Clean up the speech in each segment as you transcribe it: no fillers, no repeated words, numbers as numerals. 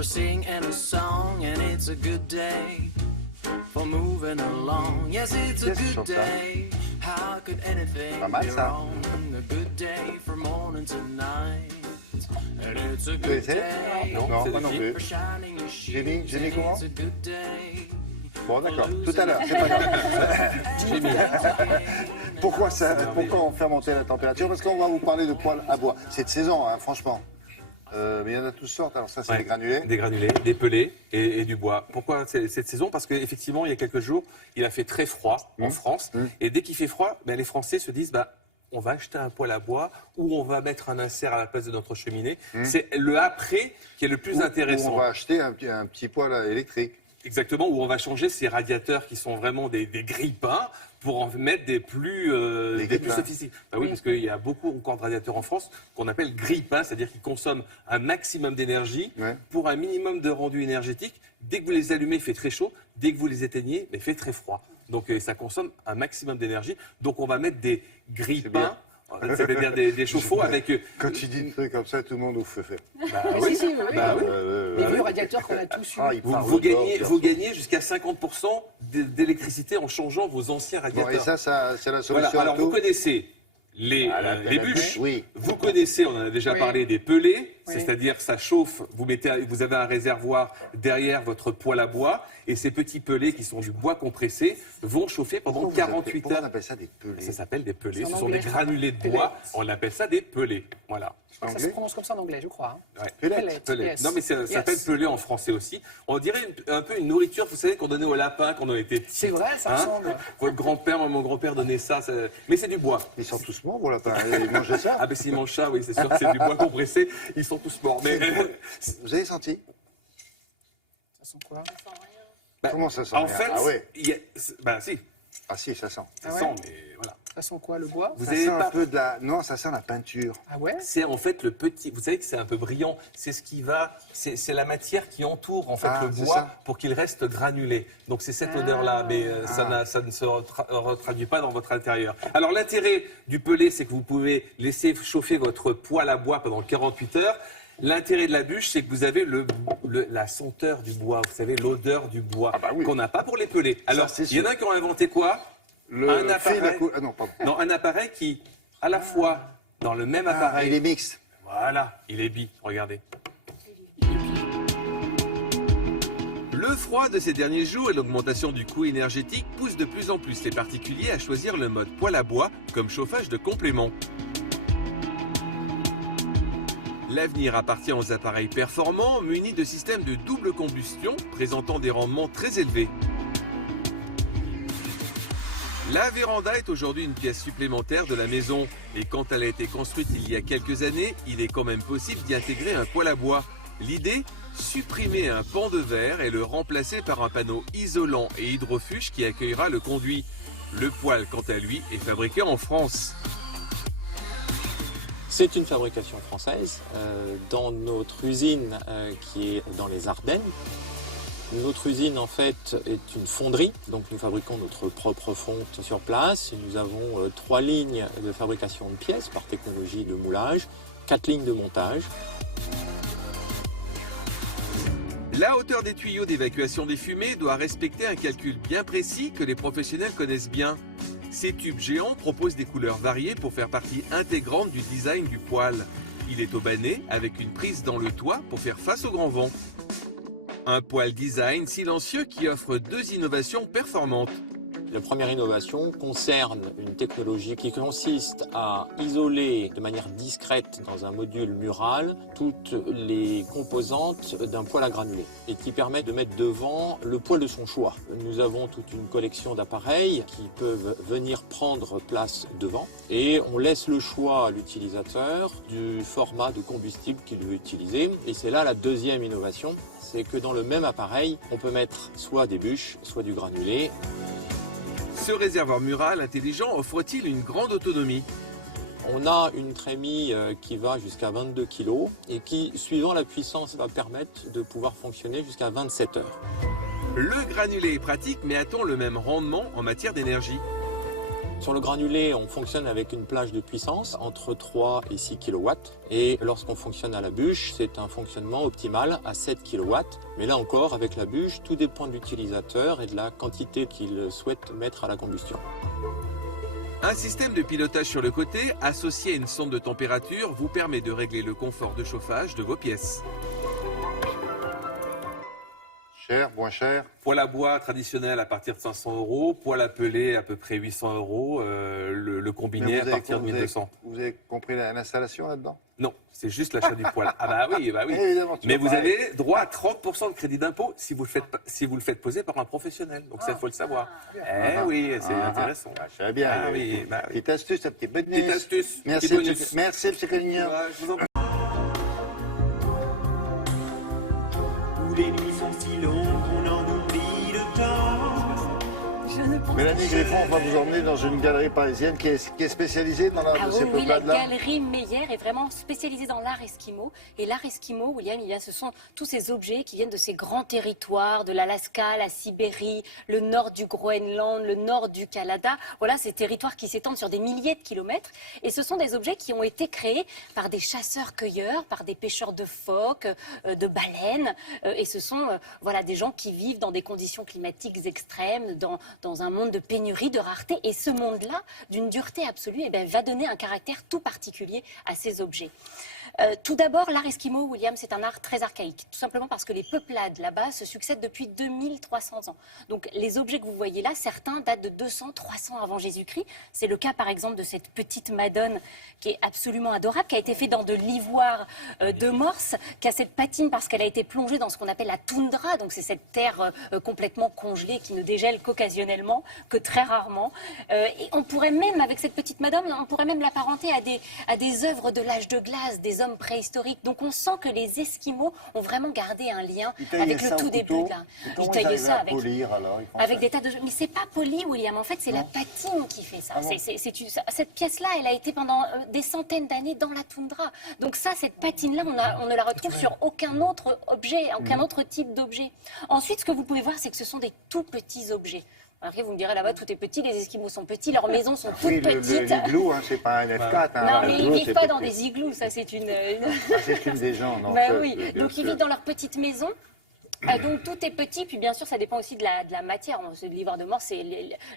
for singing a song, and it's a good day for moving along. Yes, it's a good day. How could anything be wrong? A good day for morning to night. And it's a good day. Non, pas non plus. J'ai mis comment? Bon, d'accord, tout à l'heure, c'est pas grave. Pourquoi on fait monter la température? Parce qu'on va vous parler de poêle à bois. C'est de saison, hein, franchement. Mais il y en a toutes sortes. Alors ça, c'est des granulés. Des granulés, des pelés et du bois. Pourquoi cette saison? Parce qu'effectivement, il y a quelques jours, il a fait très froid en France. Et dès qu'il fait froid, les Français se disent... on va acheter un poêle à bois ou on va mettre un insert à la place de notre cheminée. C'est le après qui est le plus intéressant. Ou on va acheter un petit poêle électrique. Exactement, où on va changer ces radiateurs qui sont vraiment des grille-pains pour en mettre des plus sophistiqués. Oui, parce qu'il y a beaucoup encore de radiateurs en France qu'on appelle grille-pains, c'est-à-dire qu'ils consomment un maximum d'énergie pour un minimum de rendu énergétique. Dès que vous les allumez, il fait très chaud. Dès que vous les éteignez, il fait très froid. Donc ça consomme un maximum d'énergie. Donc on va mettre des grille-pains, c'est-à-dire des chauffe-eau avec... Quand tu dis des trucs comme ça, tout le monde vous fait faire. Oui. Les vieux radiateurs qu'on a tous eu. Vous gagnez jusqu'à 50% d'électricité en changeant vos anciens radiateurs. Bon, et ça c'est la solution. Alors vous connaissez les bûches, vous connaissez, on en a déjà parlé, des pelés, c'est-à-dire ça chauffe, vous avez un réservoir derrière votre poêle à bois, et ces petits pelés qui sont du bois compressé vont chauffer pendant 48 heures. Pourquoi on appelle ça des pelés? Ça s'appelle des pelés, ce sont des granulés de bois, on appelle ça des pelés. Voilà. Ça se prononce comme ça en anglais, je crois. Pellet. Non, mais ça s'appelle pelé en français aussi. On dirait un peu une nourriture, vous savez, qu'on donnait aux lapins quand on était petits. C'est vrai, ça ressemble. Votre grand-père, mon grand-père donnait ça, mais c'est du bois. Ils sont tous morts, vos lapins. Ils mangent ça? Ah ben s'ils mangent ça, oui, c'est sûr que c'est du bois compressé. Ils sont tous morts. Mais... Vous avez senti? Ça sent quoi? Comment ça sent? En fait, si. Ah si, ça sent. Ça sent, mais voilà. Ça sent quoi, le bois? Ça sent un peu de la... Non, ça sent la peinture. Ah ouais? C'est en fait le petit... Vous savez que c'est un peu brillant. C'est ce qui va... C'est la matière qui entoure en fait le bois pour qu'il reste granulé. Donc c'est cette odeur-là, mais ça ne se retraduit pas dans votre intérieur. Alors l'intérêt du pelé, c'est que vous pouvez laisser chauffer votre poêle à bois pendant 48 heures. L'intérêt de la bûche, c'est que vous avez la senteur du bois, vous savez, l'odeur du bois, qu'on n'a pas pour les pelés. Alors, il y en a qui ont inventé quoi? Un appareil qui, à la fois, dans le même appareil... Il est mixte. Voilà, il est bi, regardez. Le froid de ces derniers jours et l'augmentation du coût énergétique poussent de plus en plus les particuliers à choisir le mode poêle à bois comme chauffage de complément. L'avenir appartient aux appareils performants munis de systèmes de double combustion présentant des rendements très élevés. La véranda est aujourd'hui une pièce supplémentaire de la maison et quand elle a été construite il y a quelques années, il est quand même possible d'y intégrer un poêle à bois. L'idée, supprimer un pan de verre et le remplacer par un panneau isolant et hydrofuge qui accueillera le conduit. Le poêle, quant à lui, est fabriqué en France. C'est une fabrication française dans notre usine qui est dans les Ardennes. Notre usine en fait est une fonderie, donc nous fabriquons notre propre fonte sur place. Nous avons 3 lignes de fabrication de pièces par technologie de moulage, 4 lignes de montage. La hauteur des tuyaux d'évacuation des fumées doit respecter un calcul bien précis que les professionnels connaissent bien. Ces tubes géants proposent des couleurs variées pour faire partie intégrante du design du poêle. Il est aubané avec une prise dans le toit pour faire face au grand vent. Un poêle design silencieux qui offre 2 innovations performantes. La première innovation concerne une technologie qui consiste à isoler de manière discrète dans un module mural toutes les composantes d'un poêle à granulés et qui permet de mettre devant le poêle de son choix. Nous avons toute une collection d'appareils qui peuvent venir prendre place devant et on laisse le choix à l'utilisateur du format de combustible qu'il veut utiliser. Et c'est là la deuxième innovation, c'est que dans le même appareil, on peut mettre soit des bûches, soit du granulé. Ce réservoir mural intelligent offre-t-il une grande autonomie? On a une trémie qui va jusqu'à 22 kg et qui, suivant la puissance, va permettre de pouvoir fonctionner jusqu'à 27 heures. Le granulé est pratique, mais a-t-on le même rendement en matière d'énergie? Sur le granulé, on fonctionne avec une plage de puissance entre 3 et 6 kW. Et lorsqu'on fonctionne à la bûche, c'est un fonctionnement optimal à 7 kW. Mais là encore, avec la bûche, tout dépend de l'utilisateur et de la quantité qu'il souhaite mettre à la combustion. Un système de pilotage sur le côté, associé à une sonde de température, vous permet de régler le confort de chauffage de vos pièces. Cher, moins cher. Poêle à bois traditionnel à partir de 500 €, poêle à pellet à peu près 800 €, le combiné à partir de 1200. Vous avez compris l'installation là-dedans? Non, c'est juste l'achat du poêle. Ah bah oui, bah oui. Évidemment, Mais vous avez droit à 30% de crédit d'impôt si vous le faites poser par un professionnel. Donc ça, il faut le savoir. Oui, c'est intéressant. Je savais bien. Ah oui, bah oui. Petite astuce, un petit bonus. Petite astuce, Merci, petit bonus. merci, M. Calignan. Ouais, je vous en prie. Où les nuits sont si longues qu'on en oublie le temps. Mélanie Griffon, on va vous emmener dans une galerie parisienne qui est spécialisée dans l'art de ces oui, la peuplades-là. galerie Meyer est vraiment spécialisée dans l'art esquimau. Et l'art esquimau, William, ce sont tous ces objets qui viennent de ces grands territoires, de l'Alaska, la Sibérie, le nord du Groenland, le nord du Canada. Voilà, ces territoires qui s'étendent sur des milliers de kilomètres. Et ce sont des objets qui ont été créés par des chasseurs-cueilleurs, par des pêcheurs de phoques, de baleines. Et ce sont voilà, des gens qui vivent dans des conditions climatiques extrêmes, dans un monde de pénurie, de rareté. Et ce monde-là, d'une dureté absolue, va donner un caractère tout particulier à ces objets. Tout d'abord, l'art esquimau, William, c'est un art très archaïque. Tout simplement parce que les peuplades là-bas se succèdent depuis 2300 ans. Donc les objets que vous voyez là, certains datent de 200, 300 avant Jésus-Christ. C'est le cas par exemple de cette petite Madone qui est absolument adorable, qui a été faite dans de l'ivoire de morse, qui a cette patine parce qu'elle a été plongée dans ce qu'on appelle la toundra. Donc c'est cette terre complètement congelée qui ne dégèle qu'occasionnellement, que très rarement. Et on pourrait même, avec cette petite Madone, on pourrait même l'apparenter à des œuvres de l'âge de glace, des hommes préhistoriques. Donc on sent que les Esquimaux ont vraiment gardé un lien avec le tout début. Ils taillaient ça avec des tas de... Mais c'est pas poli, William. En fait, c'est la patine qui fait ça. Cette pièce-là, elle a été pendant des centaines d'années dans la toundra. Donc ça, cette patine-là, on ne la retrouve sur aucun autre objet, aucun autre type d'objet. Ensuite, ce que vous pouvez voir, c'est que ce sont des tout petits objets. Après, vous me direz, là-bas, tout est petit, les Esquimaux sont petits, leurs maisons sont toutes petites. L'igloo, c'est pas un F4. Non, mais ils ne vivent pas dans des igloos, ça c'est une... c'est une des gens, non. Oui, donc ils vivent dans leur petite maison. Donc tout est petit, puis bien sûr ça dépend aussi de la matière. L'ivoire de morse,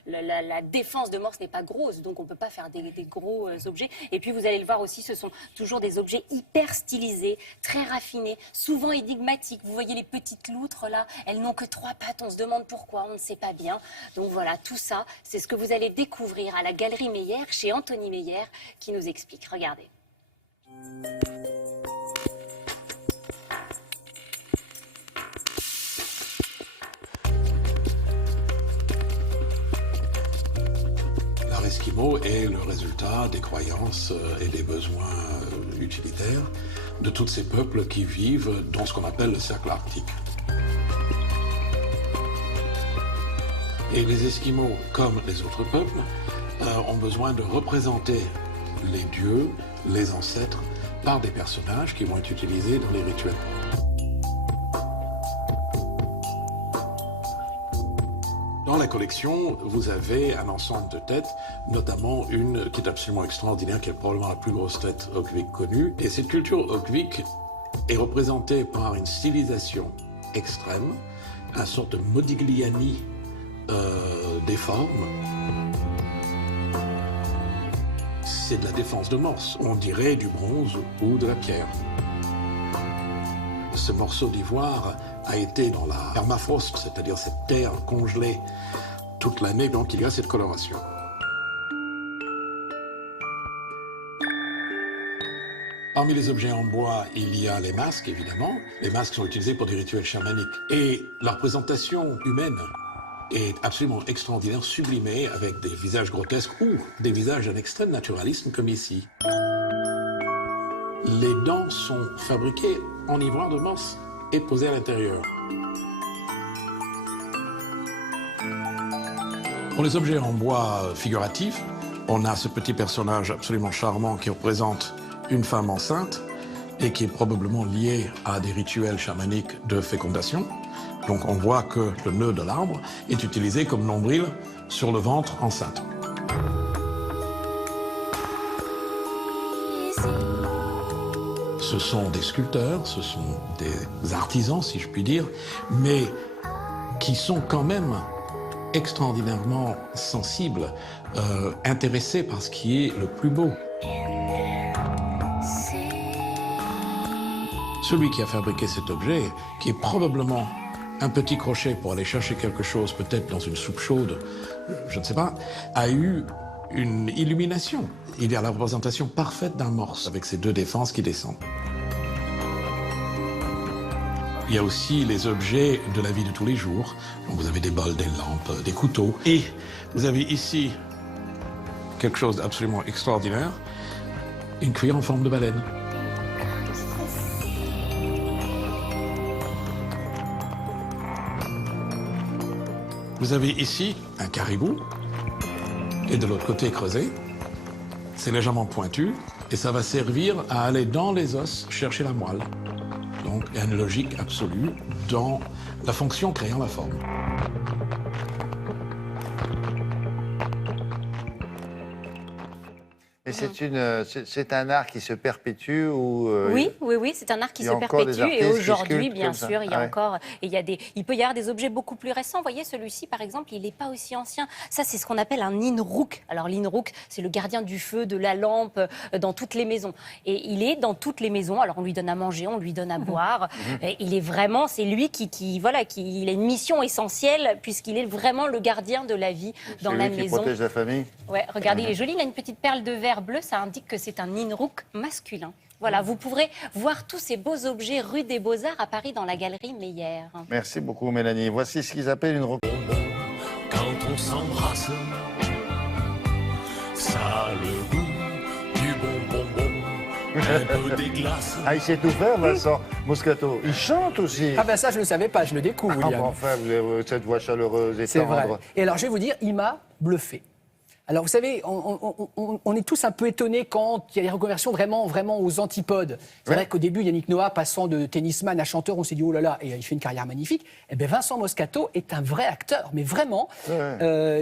la défense de morse n'est pas grosse, donc on ne peut pas faire des gros objets. Et puis vous allez le voir aussi, ce sont toujours des objets hyper stylisés, très raffinés, souvent énigmatiques. Vous voyez les petites loutres là, elles n'ont que 3 pattes, on se demande pourquoi, on ne sait pas bien. Donc voilà, tout ça, c'est ce que vous allez découvrir à la Galerie Meyer, chez Anthony Meyer, qui nous explique. Regardez. Esquimau est le résultat des croyances et des besoins utilitaires de tous ces peuples qui vivent dans ce qu'on appelle le cercle arctique. Et les Esquimaux, comme les autres peuples, ont besoin de représenter les dieux, les ancêtres, par des personnages qui vont être utilisés dans les rituels. Dans la collection, vous avez un ensemble de têtes, notamment une qui est absolument extraordinaire, qui est probablement la plus grosse tête Oquvik connue. Et cette culture Oquvik est représentée par une stylisation extrême, une sorte de Modigliani des formes. C'est de la défense de morse, on dirait du bronze ou de la pierre. Ce morceau d'ivoire a été dans la permafrost, c'est-à-dire cette terre congelée toute l'année, donc il y a cette coloration. Parmi les objets en bois, il y a les masques, évidemment. Les masques sont utilisés pour des rituels chamaniques. Et la représentation humaine est absolument extraordinaire, sublimée, avec des visages grotesques ou des visages d'un extrême naturalisme, comme ici. Les dents sont fabriquées en ivoire de morse et posées à l'intérieur. Pour les objets en bois figuratifs, on a ce petit personnage absolument charmant qui représente une femme enceinte et qui est probablement liée à des rituels chamaniques de fécondation. Donc on voit que le nœud de l'arbre est utilisé comme nombril sur le ventre enceinte. Ce sont des sculpteurs, ce sont des artisans, si je puis dire, mais qui sont quand même extraordinairement sensibles, intéressés par ce qui est le plus beau. Celui qui a fabriqué cet objet, qui est probablement un petit crochet pour aller chercher quelque chose, peut-être dans une soupe chaude, je ne sais pas, a eu une illumination. Il y a la représentation parfaite d'un morse, avec ses deux défenses qui descendent. Il y a aussi les objets de la vie de tous les jours. Donc vous avez des bols, des lampes, des couteaux. Et vous avez ici quelque chose d'absolument extraordinaire, une cuillère en forme de baleine. Vous avez ici un caribou, et de l'autre côté creusé. C'est légèrement pointu, et ça va servir à aller dans les os chercher la moelle. Donc il y a une logique absolue dans la fonction créant la forme. Et c'est un art qui se perpétue ou Oui, c'est un art qui il y se a encore des perpétue et artistes qui aujourd'hui, sculptent bien comme ça. sûr, il y a Ah ouais. encore, il peut y avoir des objets beaucoup plus récents. Vous voyez, celui-ci, par exemple, il n'est pas aussi ancien. Ça, c'est ce qu'on appelle un Ninrook. Alors, l'Inrook, c'est le gardien du feu, de la lampe, dans toutes les maisons. Et il est dans toutes les maisons. Alors, on lui donne à manger, on lui donne à boire. Et il est vraiment, c'est lui il a une mission essentielle puisqu'il est vraiment le gardien de la vie dans C'est la lui qui maison. protège la famille. Ouais, regardez, il est joli. Il a une petite perle de verre bleu. Ça indique que c'est un Ninrook masculin. Voilà, vous pourrez voir tous ces beaux objets rue des Beaux-Arts à Paris dans la galerie Meyer. Merci beaucoup Mélanie. Voici ce qu'ils appellent une Quand on s'embrasse, ça a le goût du bonbon, un peu des glaces. Ah, il sait tout faire, Vincent Moscato. Il chante aussi. Ah ben ça, je ne le savais pas, je le découvre, Ah, William. bon, enfin, vous avez cette voix chaleureuse et C'est vrai. tendre. Et alors, je vais vous dire, il m'a bluffé. Alors, vous savez, on est tous un peu étonnés quand il y a des reconversions vraiment aux antipodes. C'est vrai qu'au début, Yannick Noah, passant de tennisman à chanteur, on s'est dit, oh là là, et il fait une carrière magnifique. Eh bien, Vincent Moscato est un vrai acteur, mais vraiment.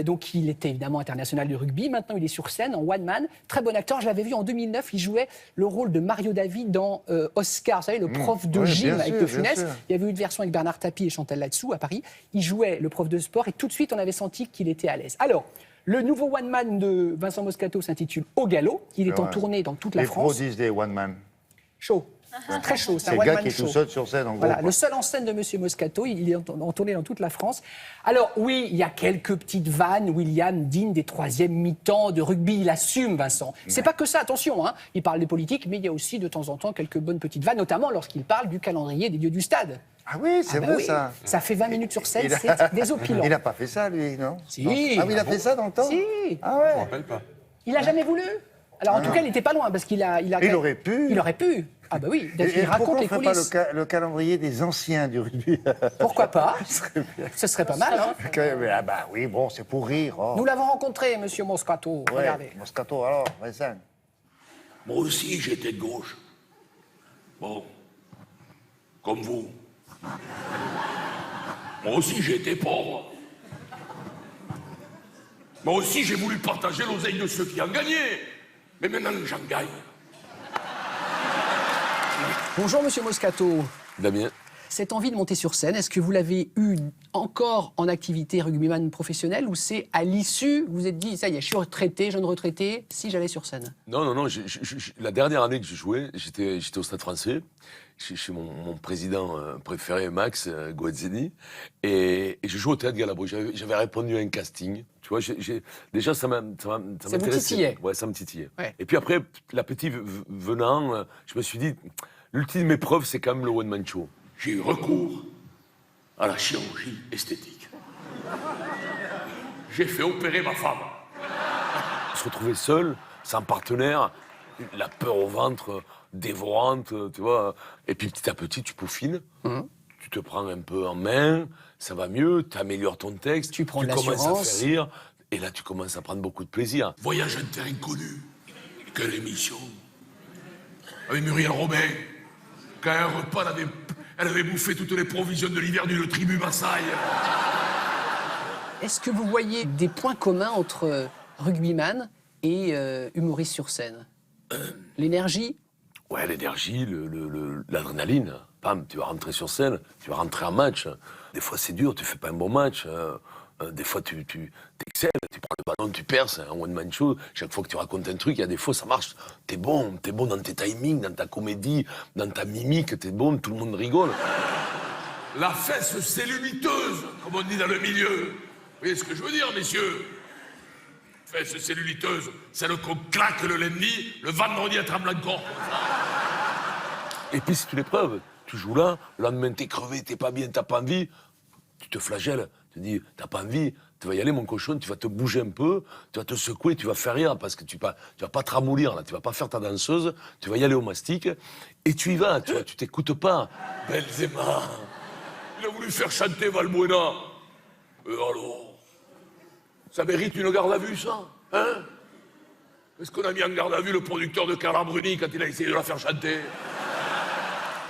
Donc, il était évidemment international de rugby. Maintenant, il est sur scène en one man. Très bon acteur. Je l'avais vu en 2009. Il jouait le rôle de Mario David dans Oscar. Vous savez, le prof de Ouais, gym bien avec sûr, De bien Funès. sûr. Il y avait eu une version avec Bernard Tapie et Chantal Latsou à Paris. Il jouait le prof de sport et tout de suite, on avait senti qu'il était à l'aise. Alors, le nouveau one man de Vincent Moscato s'intitule Au Galop. Il est en tournée dans toute la Les pros France. disent des one man. Chaud. C'est très chaud. C'est un le one gars man qui est show. tout seul sur scène, en gros. Voilà, quoi. le seul en scène de Monsieur Moscato, il est en tournée dans toute la France. Alors oui, il y a quelques petites vannes, William, dignes des troisièmes mi-temps de rugby. Il assume, Vincent. C'est pas que ça, attention. Hein. Il parle des politiques, mais il y a aussi de temps en temps quelques bonnes petites vannes, notamment lorsqu'il parle du calendrier des dieux du stade. Ah oui, c'est Ah bah vrai oui, ça. Ça fait 20 minutes sur scène, Il a- c'est désopilant. Il n'a pas fait ça, lui, non? Si. Non. Ah oui, il a fait ça dans le temps? Si. Ah ouais. Je me rappelle pas. Il a jamais voulu. Alors en tout cas, il n'était pas loin parce qu'il a. Il aurait pu. Il aurait pu. Ah bah oui. Et Il pourquoi raconte on les ne ferait pas coulisses. le calendrier des anciens du rugby? Pourquoi pas? Ce serait pas mal. Hein. Ah bah oui, bon, c'est pour rire. Oh. Nous l'avons rencontré, Monsieur Moscato. Ouais, Regardez. Moscato, alors, Vincent. Moi aussi, j'étais de gauche. Bon, comme vous. Moi aussi, j'ai été pauvre. Moi aussi, j'ai voulu partager l'oseille de ceux qui en gagnaient. Mais maintenant, j'en gagne. Bonjour, Monsieur Moscato. Damien. Cette envie de monter sur scène, est-ce que vous l'avez eu encore en activité rugbyman professionnel ou c'est à l'issue, vous vous êtes dit, ça y est, je suis retraité, jeune retraité, si j'allais sur scène? Non, la dernière année que j'ai joué, j'étais au Stade Français, chez mon président préféré, Max Guazzini, et je jouais au Théâtre Galabru. J'avais répondu à un casting, tu vois, déjà ça m'intéressait. vous titillait. Ouais, ça me titillait. Ouais. Et puis après, l'appétit venant, je me suis dit, l'ultime épreuve, c'est quand même le one-man show. J'ai eu recours à la chirurgie esthétique. J'ai fait opérer ma femme. Se retrouver seul, sans partenaire, la peur au ventre dévorante, tu vois. Et puis petit à petit, tu peaufines, tu te prends un peu en main, ça va mieux, tu améliores ton texte, Tu prends de commences à l'assurance. faire rire, et là tu commences à prendre beaucoup de plaisir. Voyage en terre inconnue. Quelle émission. Avec Muriel Robin. Quand un repas, elle avait bouffé toutes les provisions de l'hiver d'une tribu Maasai. Est-ce que vous voyez des points communs entre rugbyman et humoriste sur scène? L'énergie? Ouais, l'énergie, l'adrénaline. Pam, tu vas rentrer sur scène, tu vas rentrer en match. Des fois, c'est dur, tu fais pas un bon match. Des fois, tu excelles, tu prends le ballon, tu perds, c'est un one-man show. Chaque fois que tu racontes un truc, il y a des fois, ça marche. T'es bon dans tes timings, dans ta comédie, dans ta mimique, t'es bon, tout le monde rigole. La fesse celluliteuse, comme on dit dans le milieu. Vous voyez ce que je veux dire, messieurs? Fesse celluliteuse, celle qu'on claque le lundi, le vendredi à tremble encore. Et puis, c'est une épreuve. Tu joues là, le lendemain, t'es crevé, t'es pas bien, t'as pas envie. Tu te flagelles. Tu te dis, t'as pas envie, tu vas y aller, mon cochon, tu vas te bouger un peu, tu vas te secouer, tu vas faire rire, parce que tu vas pas te ramollir, là, tu vas pas faire ta danseuse, tu vas y aller au mastic, et tu y vas, tu vois, tu t'écoutes pas. Benzema, il a voulu faire chanter Valbuena. Alors, ça mérite une garde à vue, ça? Hein? Est-ce qu'on a mis en garde à vue le producteur de Carla Bruni quand il a essayé de la faire chanter?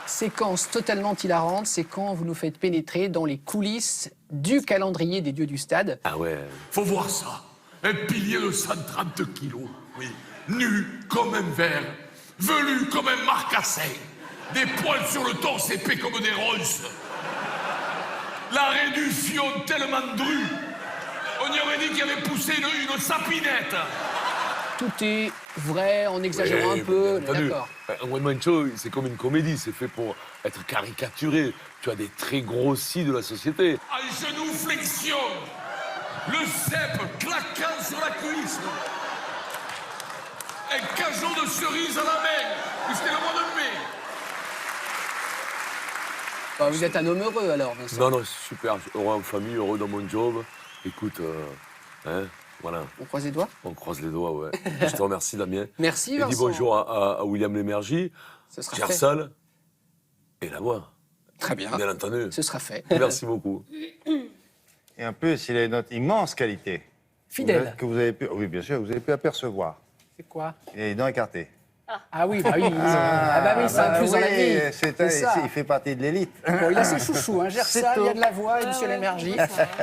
Séquence totalement hilarante, c'est quand vous nous faites pénétrer dans les coulisses du calendrier des dieux du stade. Ah ouais. Faut voir ça. Un pilier de 130 kilos, oui. Nu comme un verre, velu comme un marcassin, des poils sur le torse épais comme des ronces. L'arrêt du fion tellement dru, on y aurait dit qu'il y avait poussé une sapinette. Tout est vrai, en exagérant un peu, d'accord. Un one-man show, c'est comme une comédie, c'est fait pour être caricaturé. Tu as des très grossis de la société. En genuflexion, le cep claquant sur la cuisse, un cajot de cerises à la main, puisque le mois de mai. Bah, vous êtes un homme heureux alors, Vincent. Non, super, heureux en famille, heureux dans mon job. Écoute, voilà. On croise les doigts? On croise les doigts, ouais. Je te remercie, Damien. Merci, Et Vincent. dis bonjour à William Lémergie, Ce sera Gersal et la voix. Très bien. Bien entendu. Ce sera fait. Merci beaucoup. Et en plus, il a notre immense qualité. Fidèle. Que vous avez pu, oui, bien sûr, vous avez pu apercevoir. C'est quoi? Il a les dents écartées. Ah oui, bah oui. C'est un plus dans la vie. C'est ça. Il fait partie de l'élite. Bon, il a ses chouchous, hein. Gersal, il y a de la voix et Monsieur Lémergie.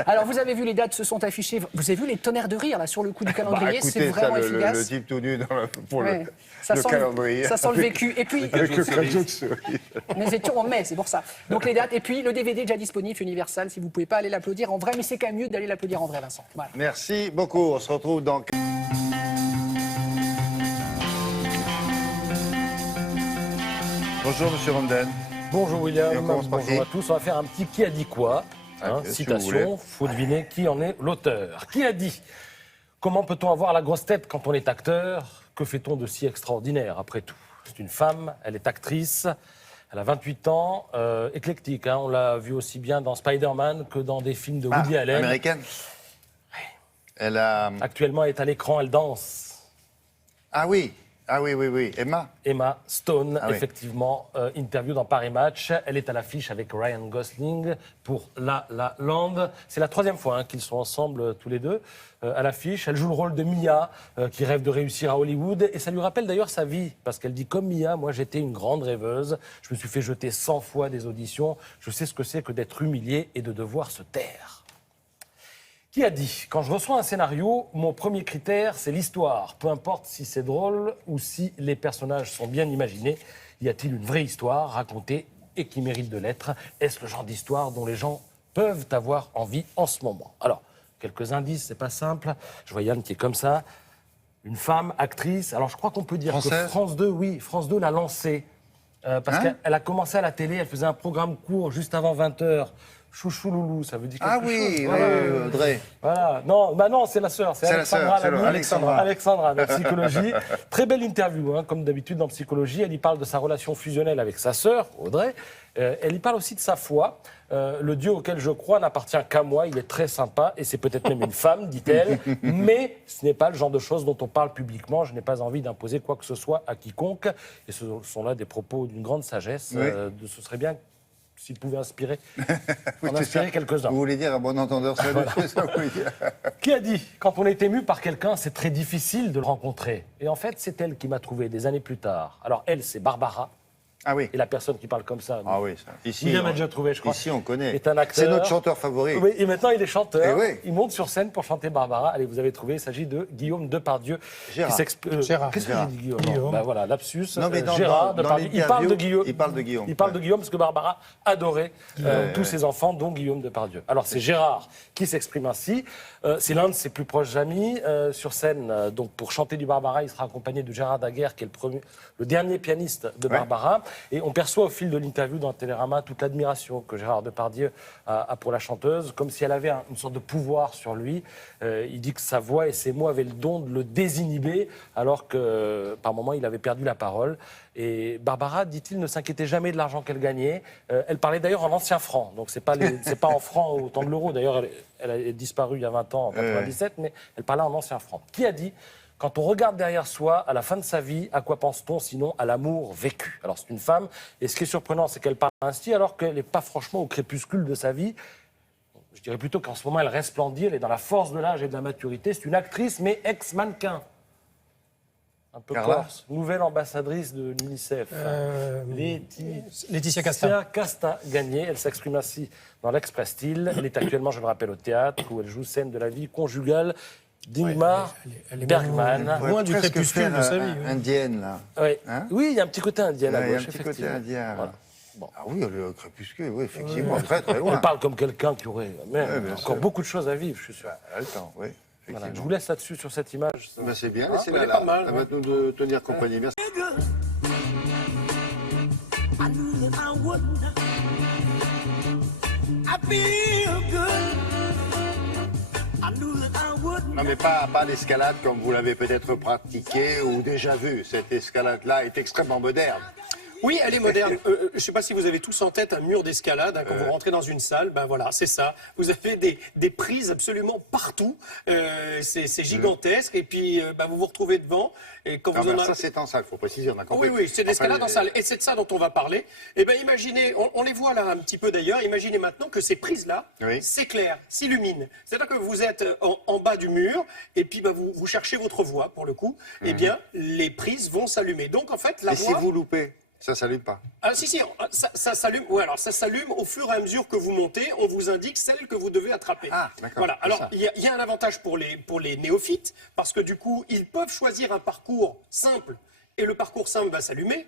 Alors, vous avez vu, les dates se sont affichées. Vous avez vu les tonnerres de rire, là, sur le coup du calendrier. Écoutez, c'est vraiment ça, efficace. le type tout nu pour Ouais. le calendrier. Ça sent le vécu. Et puis, Avec le cajot de cerise. nous étions en mai, c'est pour ça. Donc, les dates. Et puis, le DVD déjà disponible, Universal, si vous ne pouvez pas aller l'applaudir en vrai. Mais c'est quand même mieux d'aller l'applaudir en vrai, Vincent. Voilà. Merci beaucoup. On se retrouve dans... Bonjour, Monsieur Rondel. Bonjour William, Et on commence par bonjour qui à tous. On va faire un petit qui a dit quoi. Ah, si vous voulez. Citation, faut deviner qui en est l'auteur. Qui a dit? Comment peut-on avoir la grosse tête quand on est acteur? Que fait-on de si extraordinaire après tout? C'est une femme, elle est actrice, elle a 28 ans, éclectique. Hein, on l'a vu aussi bien dans Spider-Man que dans des films de Woody Allen. Américaine. Elle a... Actuellement, elle est à l'écran, elle danse. Ah oui, Emma. Emma Stone, Ah oui. effectivement, interview dans Paris Match. Elle est à l'affiche avec Ryan Gosling pour La La Land. C'est la troisième fois qu'ils sont ensemble tous les deux à l'affiche. Elle joue le rôle de Mia, qui rêve de réussir à Hollywood. Et ça lui rappelle d'ailleurs sa vie, parce qu'elle dit, comme Mia, moi j'étais une grande rêveuse. Je me suis fait jeter 100 fois des auditions. Je sais ce que c'est que d'être humiliée et de devoir se taire. Qui a dit? Quand je reçois un scénario, mon premier critère, c'est l'histoire. Peu importe si c'est drôle ou si les personnages sont bien imaginés. Y a-t-il une vraie histoire racontée et qui mérite de l'être? Est-ce le genre d'histoire dont les gens peuvent avoir envie en ce moment? Alors, quelques indices, c'est pas simple. Je vois Yann qui est comme ça. Une femme, actrice. Alors, je crois qu'on peut dire Française? que France 2, oui, France 2 l'a lancée. Parce qu'elle a commencé à la télé, elle faisait un programme court juste avant 20h. Chouchou Loulou, ça veut dire quelque chose. Oui, Audrey. Voilà. Non, c'est la sœur. C'est C'est la Alexandra, sœur, c'est l'amie. Alexandra. Alexandra, de psychologie. Très belle interview, hein, comme d'habitude dans Psychologie. Elle y parle de sa relation fusionnelle avec sa sœur, Audrey. Elle y parle aussi de sa foi. Le Dieu auquel je crois n'appartient qu'à moi. Il est très sympa et c'est peut-être même une femme, dit-elle. Mais ce n'est pas le genre de choses dont on parle publiquement. Je n'ai pas envie d'imposer quoi que ce soit à quiconque. Et ce sont là des propos d'une grande sagesse. Oui. Ce serait bien s'il pouvait inspirer, Oui, en c'est inspirer ça. quelques-uns. Vous voulez dire à bon entendeur, ça, c'est ça que vous voulez dire. Qui a dit? Quand on est ému par quelqu'un, c'est très difficile de le rencontrer. Et en fait, c'est elle qui m'a trouvé des années plus tard. Alors elle, c'est Barbara. Ah oui. Et la personne qui parle comme ça, Ah oui, ça. Ici, William a déjà trouvé, je crois. Ici, on connaît. Est un acteur. C'est notre chanteur favori. Oui, et maintenant il est chanteur. Eh oui. Il monte sur scène pour chanter Barbara. Allez, vous avez trouvé, il s'agit de Guillaume Depardieu. Gérard. Gérard. Qu'est-ce que Gérard. j'ai dit, Guillaume Ben voilà, lapsus. Non, mais Gérard dans Depardieu. Il parle de Guillaume. Il parle de Guillaume. Il parle de Guillaume parce que Barbara adorait tous ses enfants, dont Guillaume Depardieu. Alors c'est Gérard qui s'exprime ainsi. C'est l'un de ses plus proches amis. Sur scène, donc pour chanter du Barbara, il sera accompagné de Gérard Daguerre, qui est le dernier pianiste de Barbara. Et on perçoit au fil de l'interview dans Télérama toute l'admiration que Gérard Depardieu a pour la chanteuse, comme si elle avait une sorte de pouvoir sur lui. Il dit que sa voix et ses mots avaient le don de le désinhiber, alors que par moments il avait perdu la parole. Et Barbara, dit-il, ne s'inquiétait jamais de l'argent qu'elle gagnait. Elle parlait d'ailleurs en ancien franc, donc c'est pas en franc au temps de l'euro. D'ailleurs, elle a disparu il y a 20 ans, en 97, mais elle parlait en ancien franc. Qui a dit: quand on regarde derrière soi, à la fin de sa vie, à quoi pense-t-on sinon à l'amour vécu? Alors c'est une femme, et ce qui est surprenant, c'est qu'elle parle ainsi alors qu'elle n'est pas franchement au crépuscule de sa vie. Je dirais plutôt qu'en ce moment, elle resplendit, elle est dans la force de l'âge et de la maturité. C'est une actrice, mais ex-mannequin. Un peu Carla. corse, nouvelle ambassadrice de l'UNICEF. Laetitia Casta. Casta gagné, elle s'exprime ainsi dans l'Express Style. Elle est actuellement, je le rappelle, au théâtre, où elle joue scène de la vie conjugale d'Ingmar Bergman. Loin du crépuscule de sa vie. Indienne, là. Oui. Hein Oui, il y a un petit côté indien à Il y a un gauche, petit côté effectivement. indien. Voilà. Bon. Ah oui, le crépuscule, oui, effectivement, très très loin. Elle parle comme quelqu'un qui aurait même bien encore sûr. beaucoup de choses à vivre, je suis sûr. Attends, oui. Voilà, je vous laisse là-dessus, sur cette image. Ben, c'est bien, Hein, c'est elle là, est pas mal, ça ouais. va nous tenir compagnie. Merci. I knew that I wouldn't. I feel good. I knew that I wouldn't. Non, mais pas l'escalade comme vous l'avez peut-être pratiqué ou déjà vu. Cette escalade-là est extrêmement moderne. Oui, elle est moderne. Je ne sais pas si vous avez tous en tête un mur d'escalade. Hein, quand vous rentrez dans une salle, ben voilà, c'est ça. Vous avez des prises absolument partout. C'est gigantesque. Et puis, ben, vous vous retrouvez devant. Et quand Ah, vous ben, en ça, c'est en salle, il faut préciser, on a compris. Oui, oui, c'est de l'escalade en salle. Et c'est de ça dont on va parler. Eh bien, imaginez, on les voit là un petit peu d'ailleurs. Imaginez maintenant que ces prises-là s'éclairent, s'illuminent. C'est-à-dire que vous êtes en bas du mur et puis ben, vous cherchez votre voix, pour le coup. Eh bien, les prises vont s'allumer. Donc, en fait, la Et voix... si vous loupez, ça s'allume pas. Ah, si, ça s'allume. Ouais, alors ça s'allume au fur et à mesure que vous montez. On vous indique celle que vous devez attraper. Ah, d'accord. Voilà. c'est Alors, ça. il y a un avantage pour les néophytes, parce que du coup, ils peuvent choisir un parcours simple, et le parcours simple va s'allumer.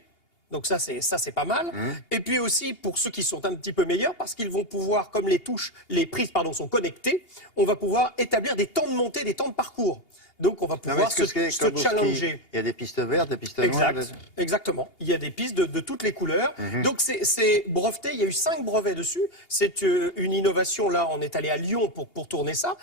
Donc ça, c'est pas mal. Et puis aussi, pour ceux qui sont un petit peu meilleurs, parce qu'ils vont pouvoir, comme les prises, sont connectées, on va pouvoir établir des temps de montée, des temps de parcours. Donc, on va Non, mais pouvoir est-ce que c'est se comme au ski, challenger. il y a des pistes vertes, des pistes noires. Exactement. Il y a des pistes de toutes les couleurs. Donc, c'est breveté. Il y a eu 5 brevets dessus. C'est une innovation. Là, on est allé à Lyon pour tourner ça.